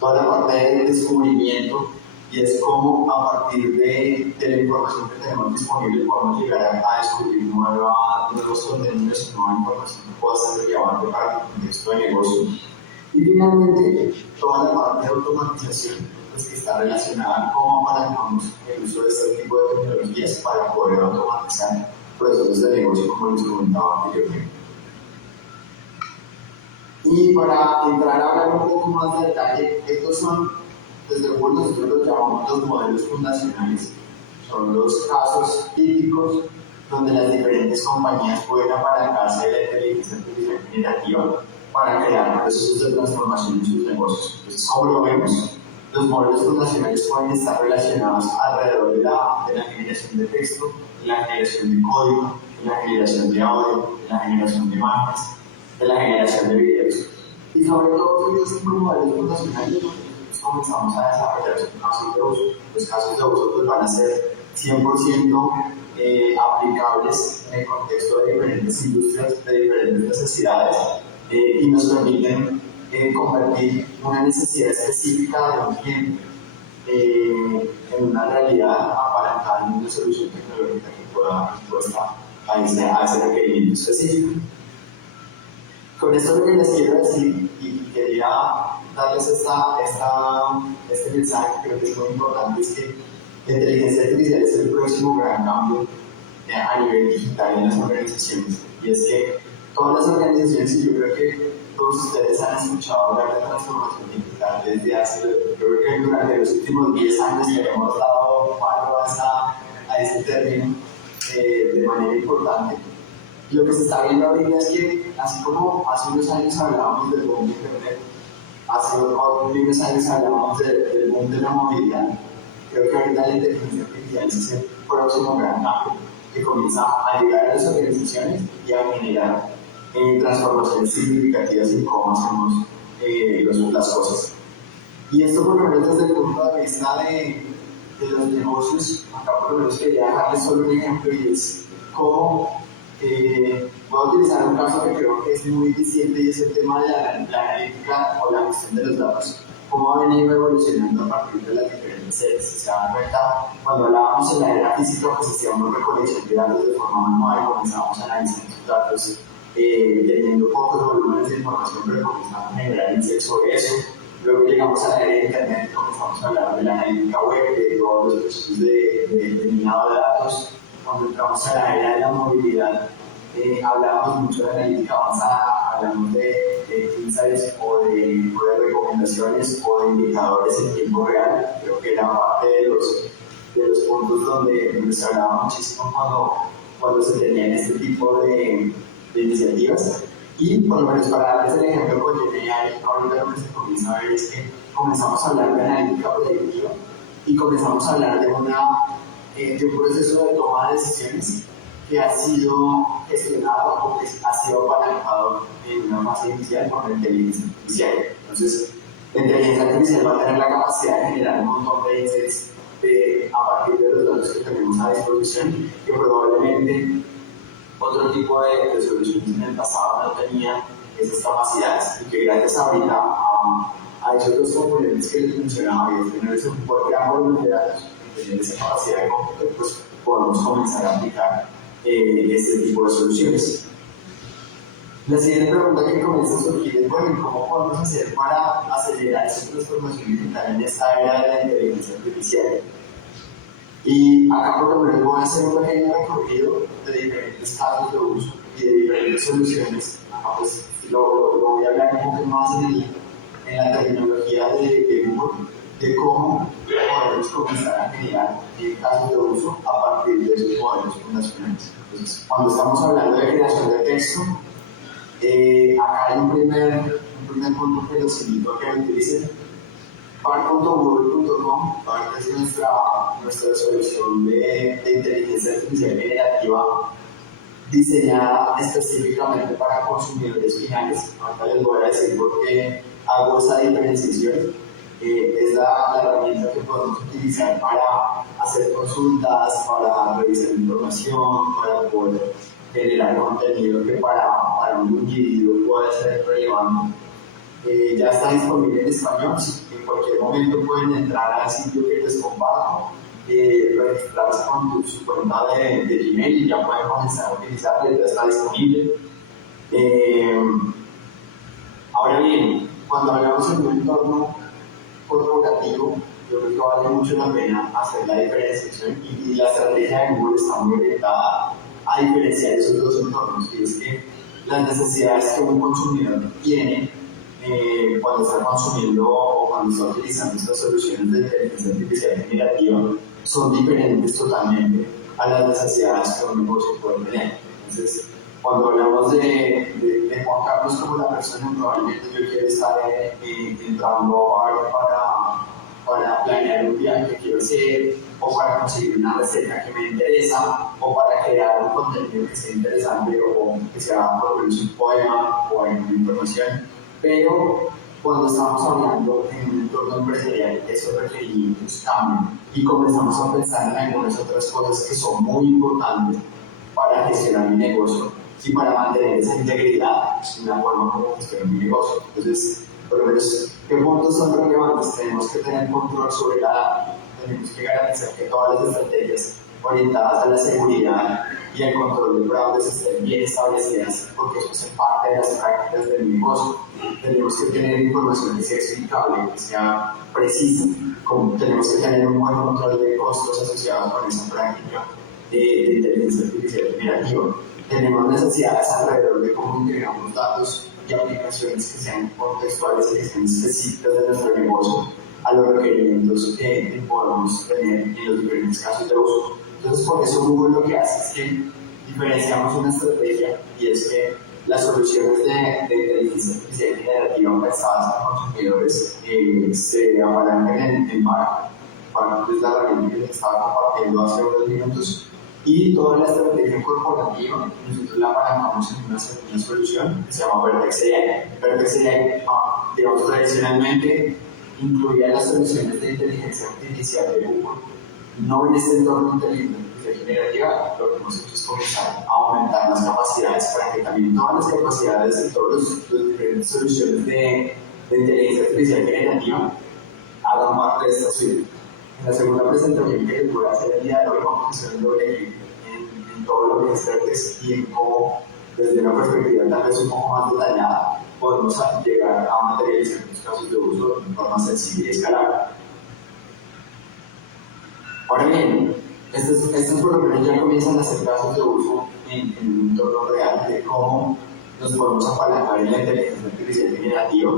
Toda la parte de descubrimiento, y es cómo a partir de la información que tenemos disponible podemos llegar a descubrir nuevos contenidos y nueva información que pueda ser relevante para el contexto de negocio. Y finalmente, toda la parte de automatización, pues, que está relacionada a cómo apalancamos el uso de este tipo de tecnologías para poder automatizar procesos de negocio, como les comentaba anteriormente. Y para entrar a hablar un poco más de detalle, estos son, desde Google nosotros los llamamos los modelos fundacionales. Son los casos típicos donde las diferentes compañías pueden apalancarse de la inteligencia artificial generativa para crear procesos de transformación en sus negocios. Entonces, como lo vemos, los modelos fundacionales pueden estar relacionados alrededor de la generación de texto, de la generación de código, de la generación de audio, de la generación de imágenes, de la generación de videos. Y sobre todo, estos modelos fundacionales comenzamos a desarrollar sus casos de uso. Los casos de uso pues, van a ser 100% aplicables en el contexto de diferentes industrias, de diferentes necesidades, y nos permiten convertir una necesidad específica de un cliente en una realidad apalancada en una solución tecnológica que pueda respuesta a ese requerimiento específico. Con esto lo que les quiero decir, y quería darles este mensaje que creo que es muy importante, es que la inteligencia artificial es el próximo gran cambio a nivel digital en las organizaciones. Y es que todas las organizaciones, y yo creo que todos ustedes han escuchado hablar de transformación digital desde hace, yo creo que durante los últimos 10 años que hemos dado palo a ese término de manera importante. Lo que se está viendo ahorita es que, así como hace unos años hablábamos del boom de Internet, hace unos años hablábamos del boom de la movilidad, creo que ahorita la inteligencia artificial es el próximo gran cambio que comienza a llegar a las organizaciones y a generar transformaciones significativas en cómo hacemos las cosas. Y esto por lo menos desde el punto de vista de los negocios, acá por lo menos quería dejarles solo un ejemplo, y es cómo voy a utilizar un caso que creo que es muy eficiente, y es el tema de la analítica o la gestión de los datos. Cómo ha venido evolucionando a partir de las diferentes series. Si se dan cuenta, cuando hablábamos en la era física, pues hacíamos recolección de datos de forma manual, comenzábamos a analizar esos datos, teniendo pocos volúmenes de información, pero comenzamos a generar insights sobre eso. Luego llegamos a la era de Internet y comenzamos a hablar de la analítica web, de todos los procesos de minado de datos. Cuando entramos a la era de la movilidad, hablábamos mucho de analítica avanzada, hablamos de insights o de recomendaciones o de indicadores en tiempo real. Creo que era parte de los puntos donde se hablaba muchísimo cuando se tenían este tipo de iniciativas. Y por lo menos para darles el ejemplo con GenAI, ahorita lo que se comienza a ver es que comenzamos a hablar de analítica predictiva y comenzamos a hablar de un proceso de toma de decisiones que ha sido gestionado o que ha sido apalancado en una fase inicial por la inteligencia artificial. Entonces, la inteligencia artificial va a tener la capacidad de generar un montón de insights a partir de los datos que tenemos a disposición, que probablemente otro tipo de soluciones en el pasado no tenían esas capacidades, y que gracias ahorita a esos dos componentes que les mencionaba, y es tener ese gran volumen de datos, tener esa capacidad de computar, pues podemos comenzar a aplicar este tipo de soluciones. La siguiente pregunta que comienza a surgir es, bueno, ¿cómo podemos hacer para acelerar esa transformación digital en esta era de la inteligencia artificial? Y acá por lo menos voy a hacer un pequeño recorrido de diferentes casos de uso y de diferentes soluciones. Acá pues lo voy a hablar un poco más en la terminología de Google, de cómo podemos comenzar a generar casos de uso a partir de esos modelos fundacionales. Entonces, cuando estamos hablando de creación de texto, acá hay un primer punto que los invito a que utilicen. Par.google.com, es nuestra solución de inteligencia artificial generativa diseñada específicamente para consumidores finales. Ahorita les voy a decir por qué hago esa diferenciación. Es la herramienta que podemos utilizar para hacer consultas, para revisar información, para poder generar contenido que para un individuo puede ser relevante. Ya está disponible en español. En cualquier momento pueden entrar al sitio que les comparto, registrarse con su cuenta de Gmail y ya pueden comenzar a utilizarla. Ya está disponible. Ahora bien, cuando hablamos en un entorno corporativo, yo creo que vale mucho la pena hacer la diferenciación, y la estrategia de Google está muy orientada a diferenciar esos dos entornos, y es que las necesidades que un consumidor tiene cuando está consumiendo o cuando está utilizando estas soluciones de inteligencia artificial generativa son diferentes totalmente a las necesidades que un negocio puede tener. Entonces, cuando hablamos de Juan Carlos como la persona, probablemente yo quiero estar entrando para planear un viaje que quiero hacer, o para conseguir una receta que me interesa, o para crear un contenido que sea interesante, o que sea por lo menos un poema o alguna información. Pero cuando estamos hablando en un entorno empresarial, esos requerimientos cambian y comenzamos a pensar en algunas otras cosas que son muy importantes para gestionar mi negocio y para mantener esa integridad en la forma como gestiono mi negocio. Entonces, por lo menos, ¿qué puntos son relevantes? Tenemos que tener control sobre la data, tenemos que garantizar que todas las estrategias orientadas a la seguridad y al control de fraudes estén bien establecidas, porque eso es parte de las prácticas del negocio. Tenemos que tener información que sea explicable, que sea precisa, tenemos que tener un buen control de costos asociados con esa práctica de inteligencia artificial generativa. Tenemos necesidades alrededor de cómo integramos datos y aplicaciones que sean contextuales y que sean específicas de nuestro negocio a los requerimientos que podemos tener en los diferentes casos de uso. Entonces, por eso Google lo que hace es que diferenciamos una estrategia, y es que las soluciones de inteligencia artificial generativa pensadas para consumidores se apalancan en Bar. Bar es la herramienta que les estaba compartiendo hace unos minutos, y toda la estrategia corporativa nosotros la apalancamos en una solución que se llama Vertex AI. Vertex AI, digamos, tradicionalmente incluía las soluciones de inteligencia artificial de Google. No en este entorno de inteligencia generativa, lo que hemos hecho es comenzar a aumentar las capacidades para que también todas las capacidades de todas las diferentes soluciones de inteligencia artificial generativa hagan parte de esta suite. En la segunda presentación que les voy a hacer el día de hoy, vamos a hacer un doble clic en todo lo que es Vertex y en cómo, desde una perspectiva tal vez un poco más detallada, podemos llegar a materializar los casos de uso de forma sencilla y escalable. Ahora bien, estos por lo menos ya comienzan a hacer casos de uso en un entorno real de cómo nos podemos apalancar en la inteligencia artificial generativa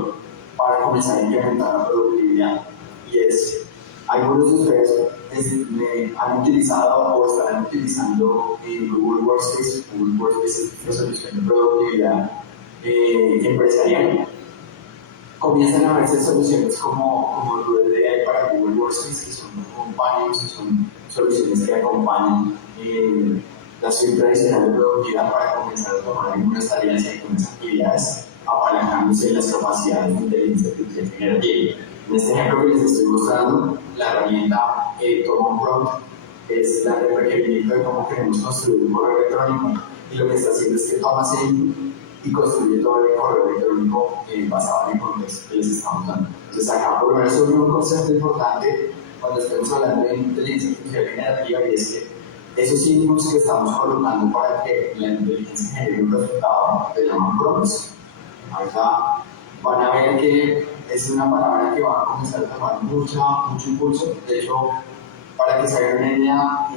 para comenzar a incrementar la productividad. Y es, algunos de ustedes han utilizado o estarán utilizando Google Workspace. Google Workspace es una solución de productividad empresarial. Comienzan a verse soluciones como Duet para Google Workspace, que son companions, que son soluciones que acompañan la suite tradicional de productividad para comenzar a tomar algunas tareas y algunas actividades apalancándose en las capacidades de inteligencia artificial generativa. En este ejemplo que les estoy mostrando, la herramienta toma un prompt, es la requerimiento de cómo queremos construir un correo electrónico, y lo que está haciendo es que toma ese y construye todo el correo electrónico basado en el contexto que les estamos dando. Entonces acá por lo menos surge un concepto importante cuando estemos hablando de inteligencia artificial generativa, y es que esos inputs que estamos colocando para que la inteligencia genere un resultado se llaman prompts. Acá van a ver que es una palabra que va a comenzar a tomar mucho impulso. De hecho, para que se hagan una idea,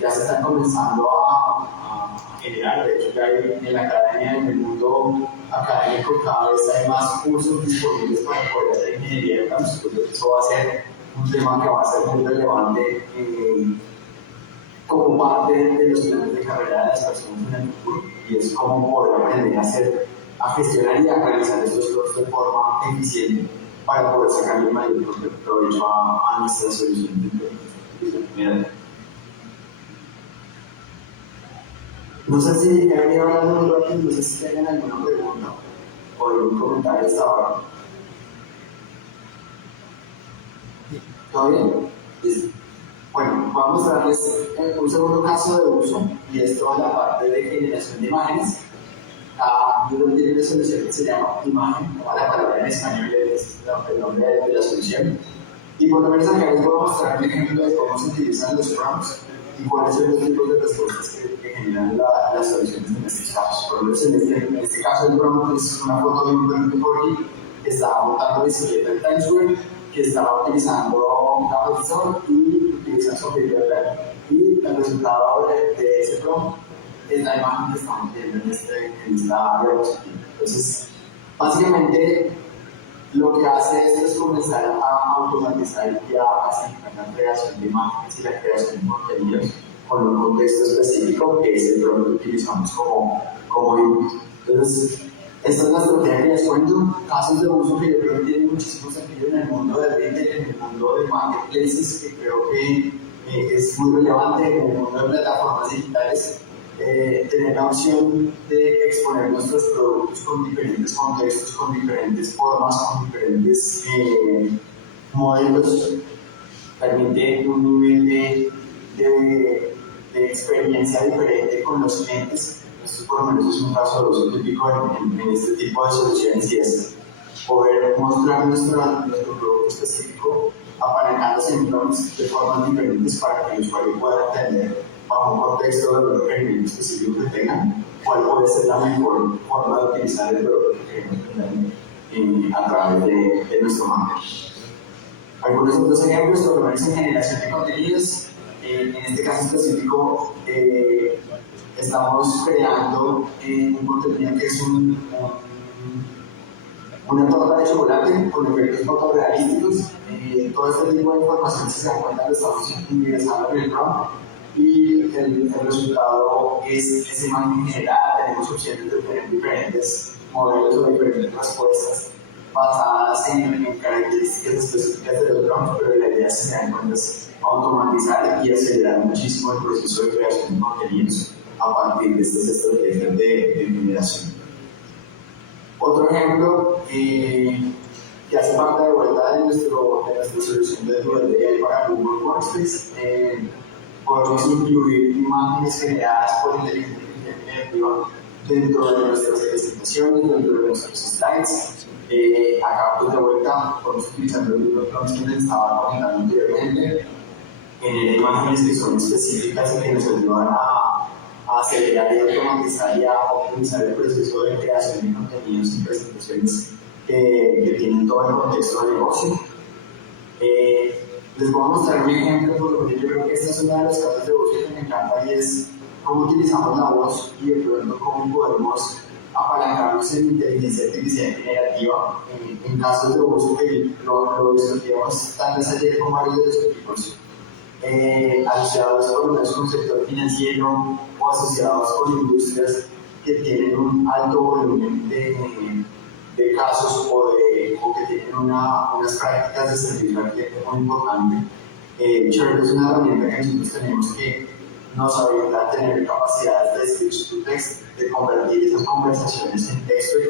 ya se están comenzando a generar. De hecho, ya hay en la academia, en el mundo académico, cada vez hay más cursos disponibles para poder hacer ingeniería de campos. Entonces, eso va a ser un tema que va a ser muy relevante como parte de los planes de carrera de las personas en el futuro, y es cómo poder aprender a gestionar y a realizar estos procesos de forma eficiente para poder sacarle el mayor provecho a nuestra solución de No sé si he venido hablando un rato, no sé si tienen alguna pregunta o algún comentario hasta ahora. ¿Todo bien? Bueno, vamos a darles un segundo caso de uso, y es toda la parte de generación de imágenes. Google tiene una solución que se llama imagen, como la palabra en español es el nombre de la solución. Y por lo menos acá les voy a mostrar un ejemplo de cómo se utilizan los prompts y cuáles son los tipos de respuestas que generan las soluciones en estos casos. Por lo menos en este caso el prompt es una foto de un perro que estaba montando bicicleta en Times Square, que estaba utilizando un capacitador y utiliza software real. Y el resultado de ese prompt es la imagen que estamos viendo en esta diapositiva. Entonces, básicamente, lo que hace esto es comenzar a automatizar y a facilitar la creación de imágenes y la creación de contenidos con un contexto específico, que es el prompt que utilizamos como input. Entonces, esta es la estrategia que les cuento. Casos de uso que yo creo que tienen muchísimo sentido en el mundo del retail, en el mundo de marketplaces, que creo que es muy relevante, en el mundo de plataformas digitales. Tener la opción de exponer nuestros productos con diferentes contextos, con diferentes formas, con diferentes modelos, permite un nivel de experiencia diferente con los clientes. Esto por lo menos es un caso de uso típico en este tipo de soluciones, y es poder mostrar nuestro producto específico apalancándose en prompts de formas diferentes para que el usuario pueda entender bajo un contexto de los requerimientos específicos que tengan cuál puede ser la mejor forma de utilizar el producto que queremos tener a través de nuestro marketing. Algunos otros ejemplos, por lo menos en generación de contenidos. En este caso específico, estamos creando un contenido que es una torta de chocolate con efectos fotorrealísticos. Todo este tipo de información, si se dan cuenta, lo estamos ingresando en el prompt, y el resultado es esa imagen generada. Tenemos opciones de tener diferentes modelos o diferentes respuestas basadas en características específicas de los prompts, pero la idea, si se dan cuenta, es automatizar y acelerar muchísimo el proceso de creación de contenidos a partir de estas estrategias de generación. Otro ejemplo que hace parte de vuelta de nuestra solución de Duet para Google Workspace. Podemos incluir imágenes generadas por inteligencia artificial dentro de nuestras presentaciones, dentro de nuestros slides. Acá pues de vuelta podemos utilizar los mismos prompts que les estaba comentando anteriormente, imágenes que son específicas y que nos ayudan a acelerar y automatizar y a optimizar el proceso de creación de contenidos y presentaciones que tienen todo el contexto de negocio. Les voy a mostrar un ejemplo, porque yo creo que esta es una de las casos de voz que me encanta, y es cómo utilizamos la voz y de pronto cómo podemos apalancarnos en inteligencia artificial generativa en casos de uso que lo discutíamos tanto ayer con varios de los equipos asociados por lo menos con el sector financiero o asociados con industrias que tienen un alto volumen de casos o que tienen unas prácticas de servicio al cliente muy importantes. Chirp es una herramienta que nosotros tenemos que nos habilita a tener capacidades de speech to text, de convertir esas conversaciones en texto y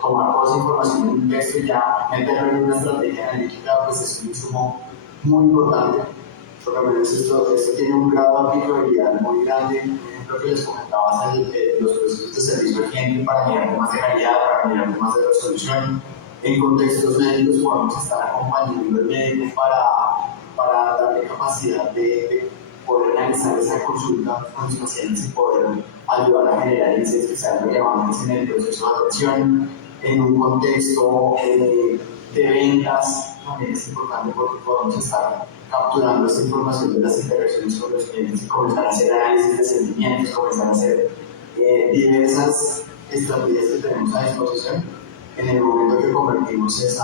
tomar toda esa información en un texto y ya meterlo en una estrategia analítica, pues es un insumo muy importante. Por lo menos esto tiene un grado de aplicabilidad muy grande. Por ejemplo, que les comentaba los procesos de servicio al cliente para mirar temas de calidad, para mirar temas de resolución. En contextos médicos podemos estar acompañando al médico para darle capacidad de poder analizar esa consulta con los pacientes y poder ayudar a generar insights que sean relevantes en el proceso de atención. En un contexto de ventas también es importante porque podemos estar capturando esta información de las interacciones con los clientes y comenzar a hacer análisis de sentimientos, comenzar a hacer diversas estrategias que tenemos a disposición en el momento que convertimos ese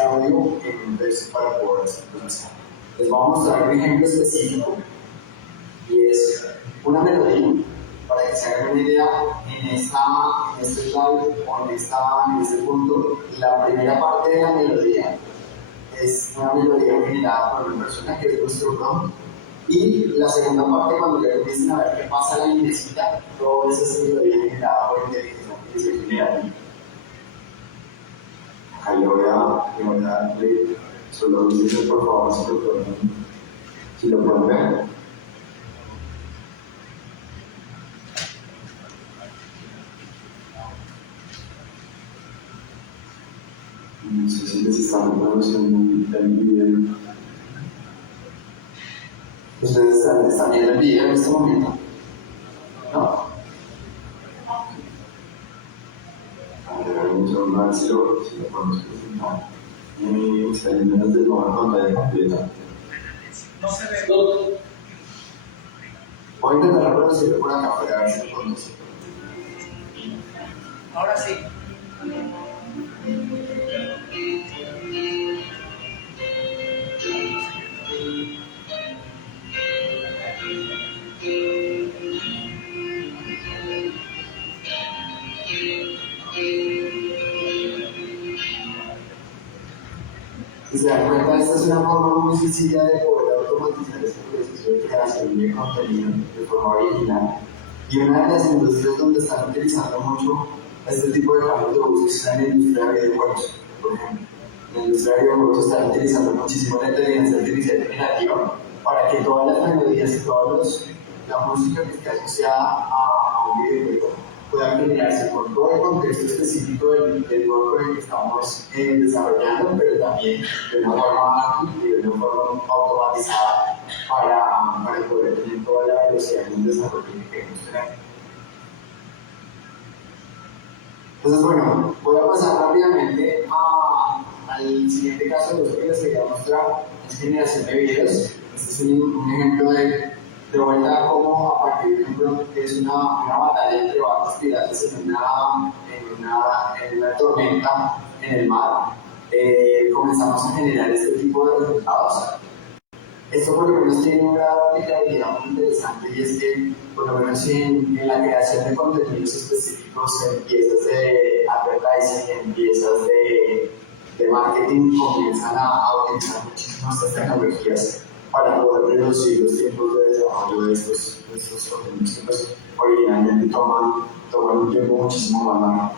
audio en un texto para poder hacer procesar. Les voy a mostrar un ejemplo específico y es una melodía para que se hagan una idea en este slide o en este punto. La primera parte de la melodía es una melodía generada por una persona que es nuestro prompt y la segunda parte, cuando ya comiencen a ver qué pasa la linecita, todo eso es melodía generada por inteligencia artificial generativa. Acá le voy a darle solo dice por favor si lo pueden ver. No sé si les están reproduciendo el video. ¿Ustedes están viendo el video en este momento? ¿No? A ver si lo podemos presentar. Ustedes no les dejo la pantalla completa. No se ve. Voy a intentar reproducirlo por acá para ver si lo podemos. Ahora sí. Si se dan cuenta, esta es una forma muy sencilla de poder automatizar este proceso de creación de contenido de forma original. Y una de las industrias donde están utilizando mucho este tipo de cambios de uso es en la industria de videojuegos, por ejemplo. En la industria de videojuegos están utilizando muchísimo la inteligencia artificial generativa para que todas las melodías y toda la música que esté asociada a un videojuego pueda generarse con todo el contexto específico del juego en el que estamos desarrollando, pero también de una forma automatizada para poder tener toda la velocidad en el desarrollo que queremos tener. Entonces, bueno, voy a pasar rápidamente al siguiente caso. Lo que les quería mostrar es generación de videos. Este es un ejemplo de vuelta como a partir de un ejemplo que es una batalla entre barcos piratas en una tormenta en el mar. Comenzamos a generar este tipo de resultados. Esto por lo menos tiene un grado de aplicabilidad muy interesante y es que por lo menos en la creación de contenidos específicos, en piezas de advertising, en piezas de marketing, comienzan a utilizar muchísimas estas tecnologías para poder reducir los tiempos de desarrollo de estos contenidos que pues, originalmente toman un tiempo muchísimo más largo.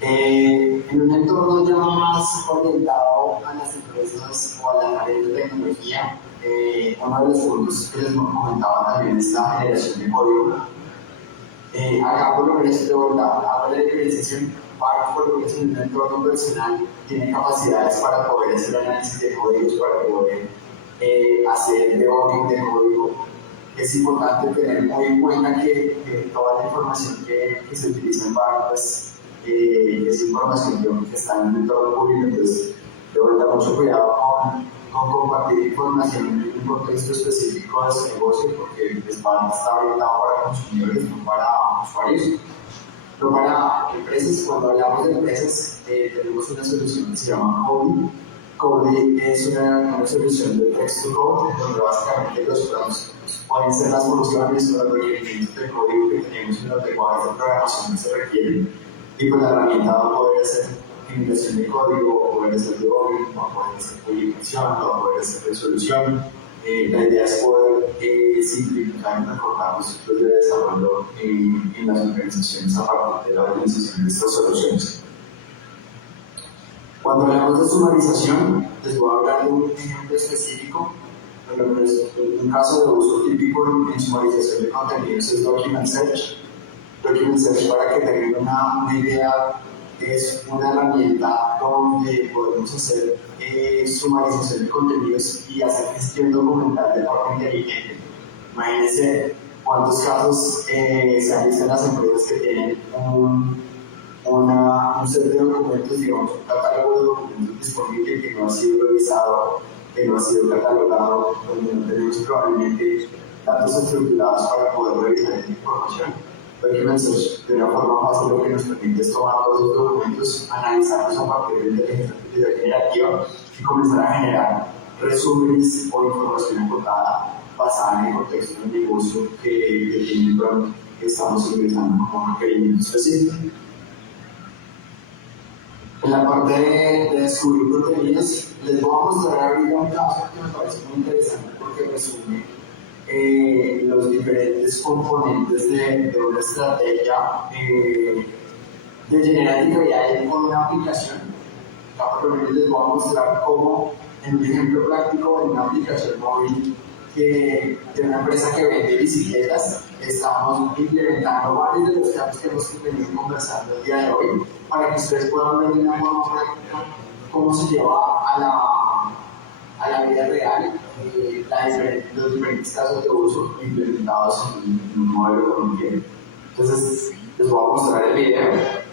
En un entorno ya más orientado a las empresas o a la área de tecnología, uno de los puntos que les comentaba también es la generación de código. Acá por lo menos de verdad, hago la diferenciación para por lo menos en un entorno personal tiene capacidades para poder hacer análisis de códigos, para poder hacer debugging de código. Es importante tener muy en cuenta que toda la información que se utiliza en Bar pues, es información que está en un entorno público, entonces debo tener mucho cuidado con compartir información en un contexto específico de su negocio, porque Spark está orientado para consumidores, no para usuarios. No para empresas, cuando hablamos de empresas, tenemos una solución que se llama Cody. Cody es una solución de text-to-code, donde básicamente los prompts pueden ser las funciones o los requerimientos de código que tenemos en los lenguajes de programación que se requieren. Y pues la herramienta va a poder hacer generación de código, o poder hacer debugging, o poder hacer publicación, o poder hacer resolución. La idea es poder simplificar y recortar los ciclos de desarrollo en las organizaciones a partir de la utilización de estas soluciones. Cuando hablamos de sumarización, les voy a hablar de un ejemplo específico. Un caso de uso típico en sumarización de contenidos es Document Search. Document Search, para que tengan una idea, es una herramienta donde podemos hacer sumarización de contenidos y hacer gestión documental de forma inteligente. Imagínense cuántos casos se han visto en las empresas que tienen un set de documentos, digamos, un catálogo de documentos disponible que no ha sido revisado, que no ha sido catalogado, donde no tenemos probablemente datos estructurados para poder revisar esta información. Document Search, de una forma fácil, lo que nos permite es tomar todos los documentos, analizarlos a partir de inteligencia artificial generativa y comenzar a generar resúmenes o información acotada basada en el contexto del negocio que tiene el prompt que estamos ingresando como requerimiento específico. En la parte de descubrir contenidos, les voy a mostrar ahorita un caso que me parece muy interesante porque resume los diferentes componentes de una estrategia de generative AI con una aplicación. Por les voy a mostrar cómo, en un ejemplo práctico, en una aplicación móvil de una empresa que vende bicicletas, estamos implementando varios de los casos que hemos venido conversando el día de hoy para que ustedes puedan ver de una forma práctica cómo se lleva a la vida real los diferentes casos de uso implementados en un modelo comunitario. Entonces, les voy a mostrar el video.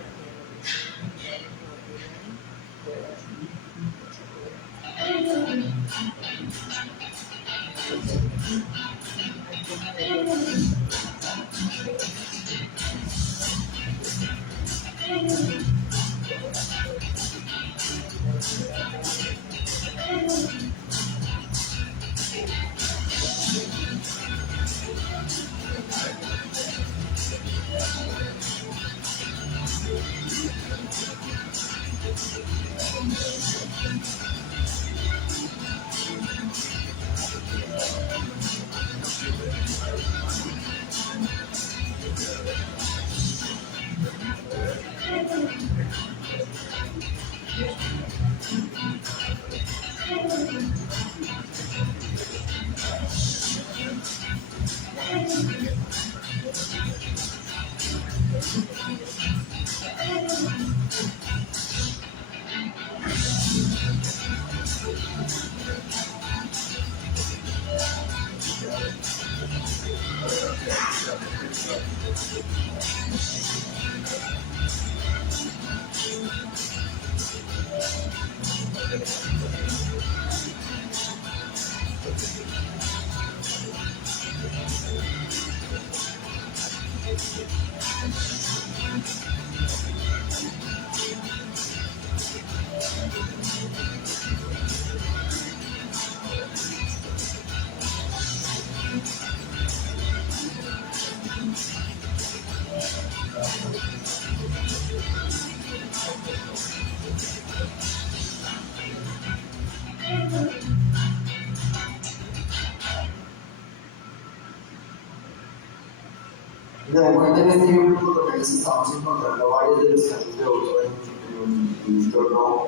De acuerdo en este ejemplo, por lo menos estamos encontrando varios de los casos de uso en un entorno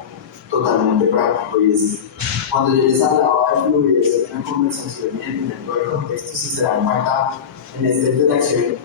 totalmente práctico, y es cuando yo les hablaba de fluidez en una conversación y entendimiento de contexto. Si se dan cuenta, en esta interacción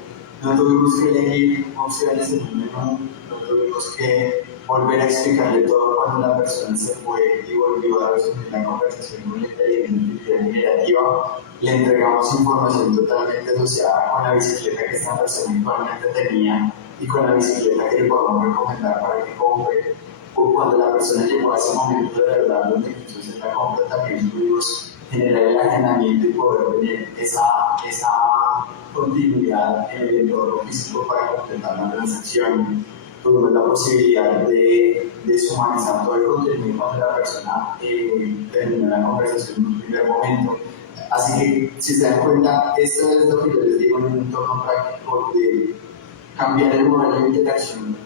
no tuvimos que elegir opciones en un menú, no tuvimos que volver a explicarle todo cuando la persona se fue y volvió a resumir la conversación con la inteligencia generativa. Le entregamos información totalmente asociada con la bicicleta que esta persona actualmente tenía y con la bicicleta que le podemos recomendar para que compre. O cuando la persona llegó a ese momento de verdad donde quiso hacer la compra, también pudimos generar el agendamiento y poder tener esa continuidad en el entorno físico para completar la transacción. Tuvimos la posibilidad de deshumanizar todo el contenido cuando la persona terminó la conversación en un primer momento. Así que, si se dan cuenta, esto es lo que yo les digo en un entorno práctico de cambiar el modelo de interacción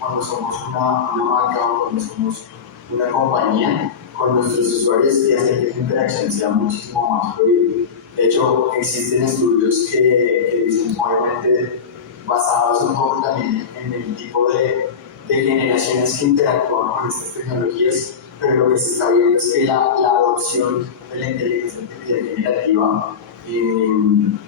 cuando somos una marca o cuando somos una compañía con nuestros usuarios y hacer que esa interacción sea muchísimo más fluida. De hecho, existen estudios que dicen, obviamente, basados un poco también en el tipo de generaciones que interactúan con estas tecnologías, pero lo que se está viendo es que la adopción de la inteligencia artificial generativa en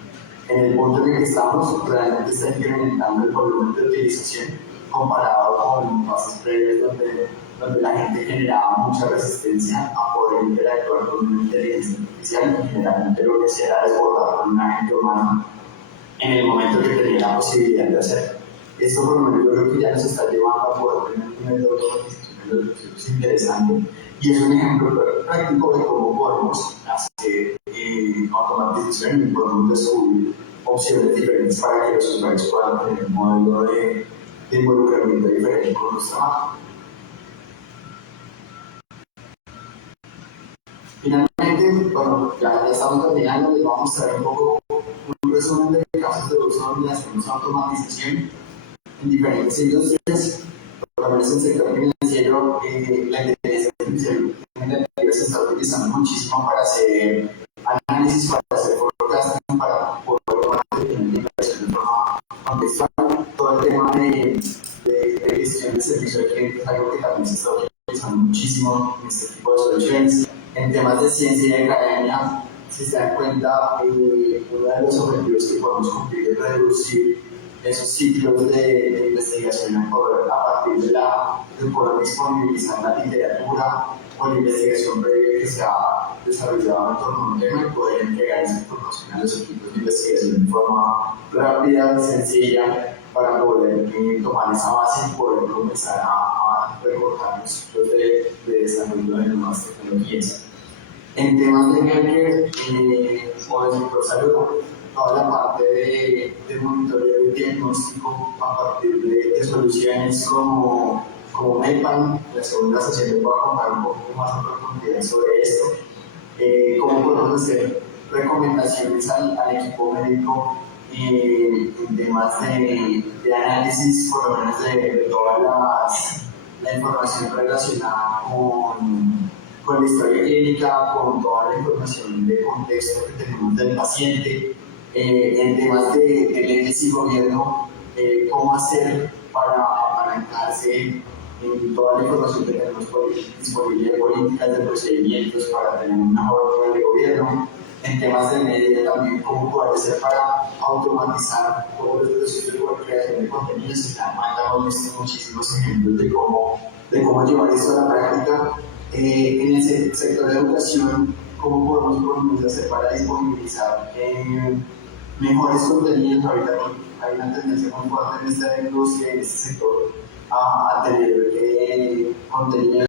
el punto en el que estamos realmente está incrementando el volumen de utilización comparado con fases previas donde la gente generaba mucha resistencia a poder interactuar con una inteligencia artificial y generalmente lo que hacía era desbordar con un agente humano en el momento que tenía la posibilidad de hacerlo. Esto por lo menos yo creo que ya nos está llevando a poder tener un nivel de automatización de los procesos interesante y es un ejemplo práctico de cómo podemos hacer automatización y podemos descubrir opciones diferentes para que los usuarios puedan tener un modelo de involucramiento diferente con nuestra marca. Finalmente, bueno, ya estamos terminando, les vamos a mostrar un poco un resumen de casos de uso donde hacemos automatización en diferentes industrias. Por lo menos en el sector financiero, la inteligencia artificial generativa se está utilizando muchísimo para hacer análisis, para hacer forecasting, para poder tomar decisiones de inversión de forma contextual. Todo el tema de gestión de servicio al cliente es algo que también se está utilizando muchísimo en este tipo de soluciones. En temas de ciencia y academia, si se dan cuenta, uno de los objetivos que podemos cumplir es reducir esos ciclos de investigación a partir de poder disponibilizar la literatura o la investigación previa que se ha desarrollado en torno a un tema y poder entregar esa información a los equipos de investigación de forma rápida, sencilla, para poder tomar esa base y poder comenzar a recortar los ciclos de desarrollo de nuevas tecnologías. En temas de healthcare o de sector salud, toda la parte de monitoreo y diagnóstico a partir de soluciones como MEPAN. La segunda sesión les voy a contar un poco más en profundidad sobre esto. Cómo podemos hacer recomendaciones al equipo médico en temas de análisis, por lo menos de toda la información relacionada con la historia clínica, con toda la información de contexto que tenemos del paciente, en temas de leyes y gobierno, cómo hacer para apalancarse en toda la información que tenemos disponible de políticas, de procedimientos para tener una mejor nivel de gobierno. En temas de media también, cómo poder hacer para automatizar todos los procesos de creación de contenidos. Y además hemos visto muchísimos ejemplos de cómo llevar esto a la práctica. En el sector de educación, cómo podemos hacer para disponibilizar mejores contenidos. Ahorita hay una tendencia muy fuerte en esta industria, en este sector, a tener contenidos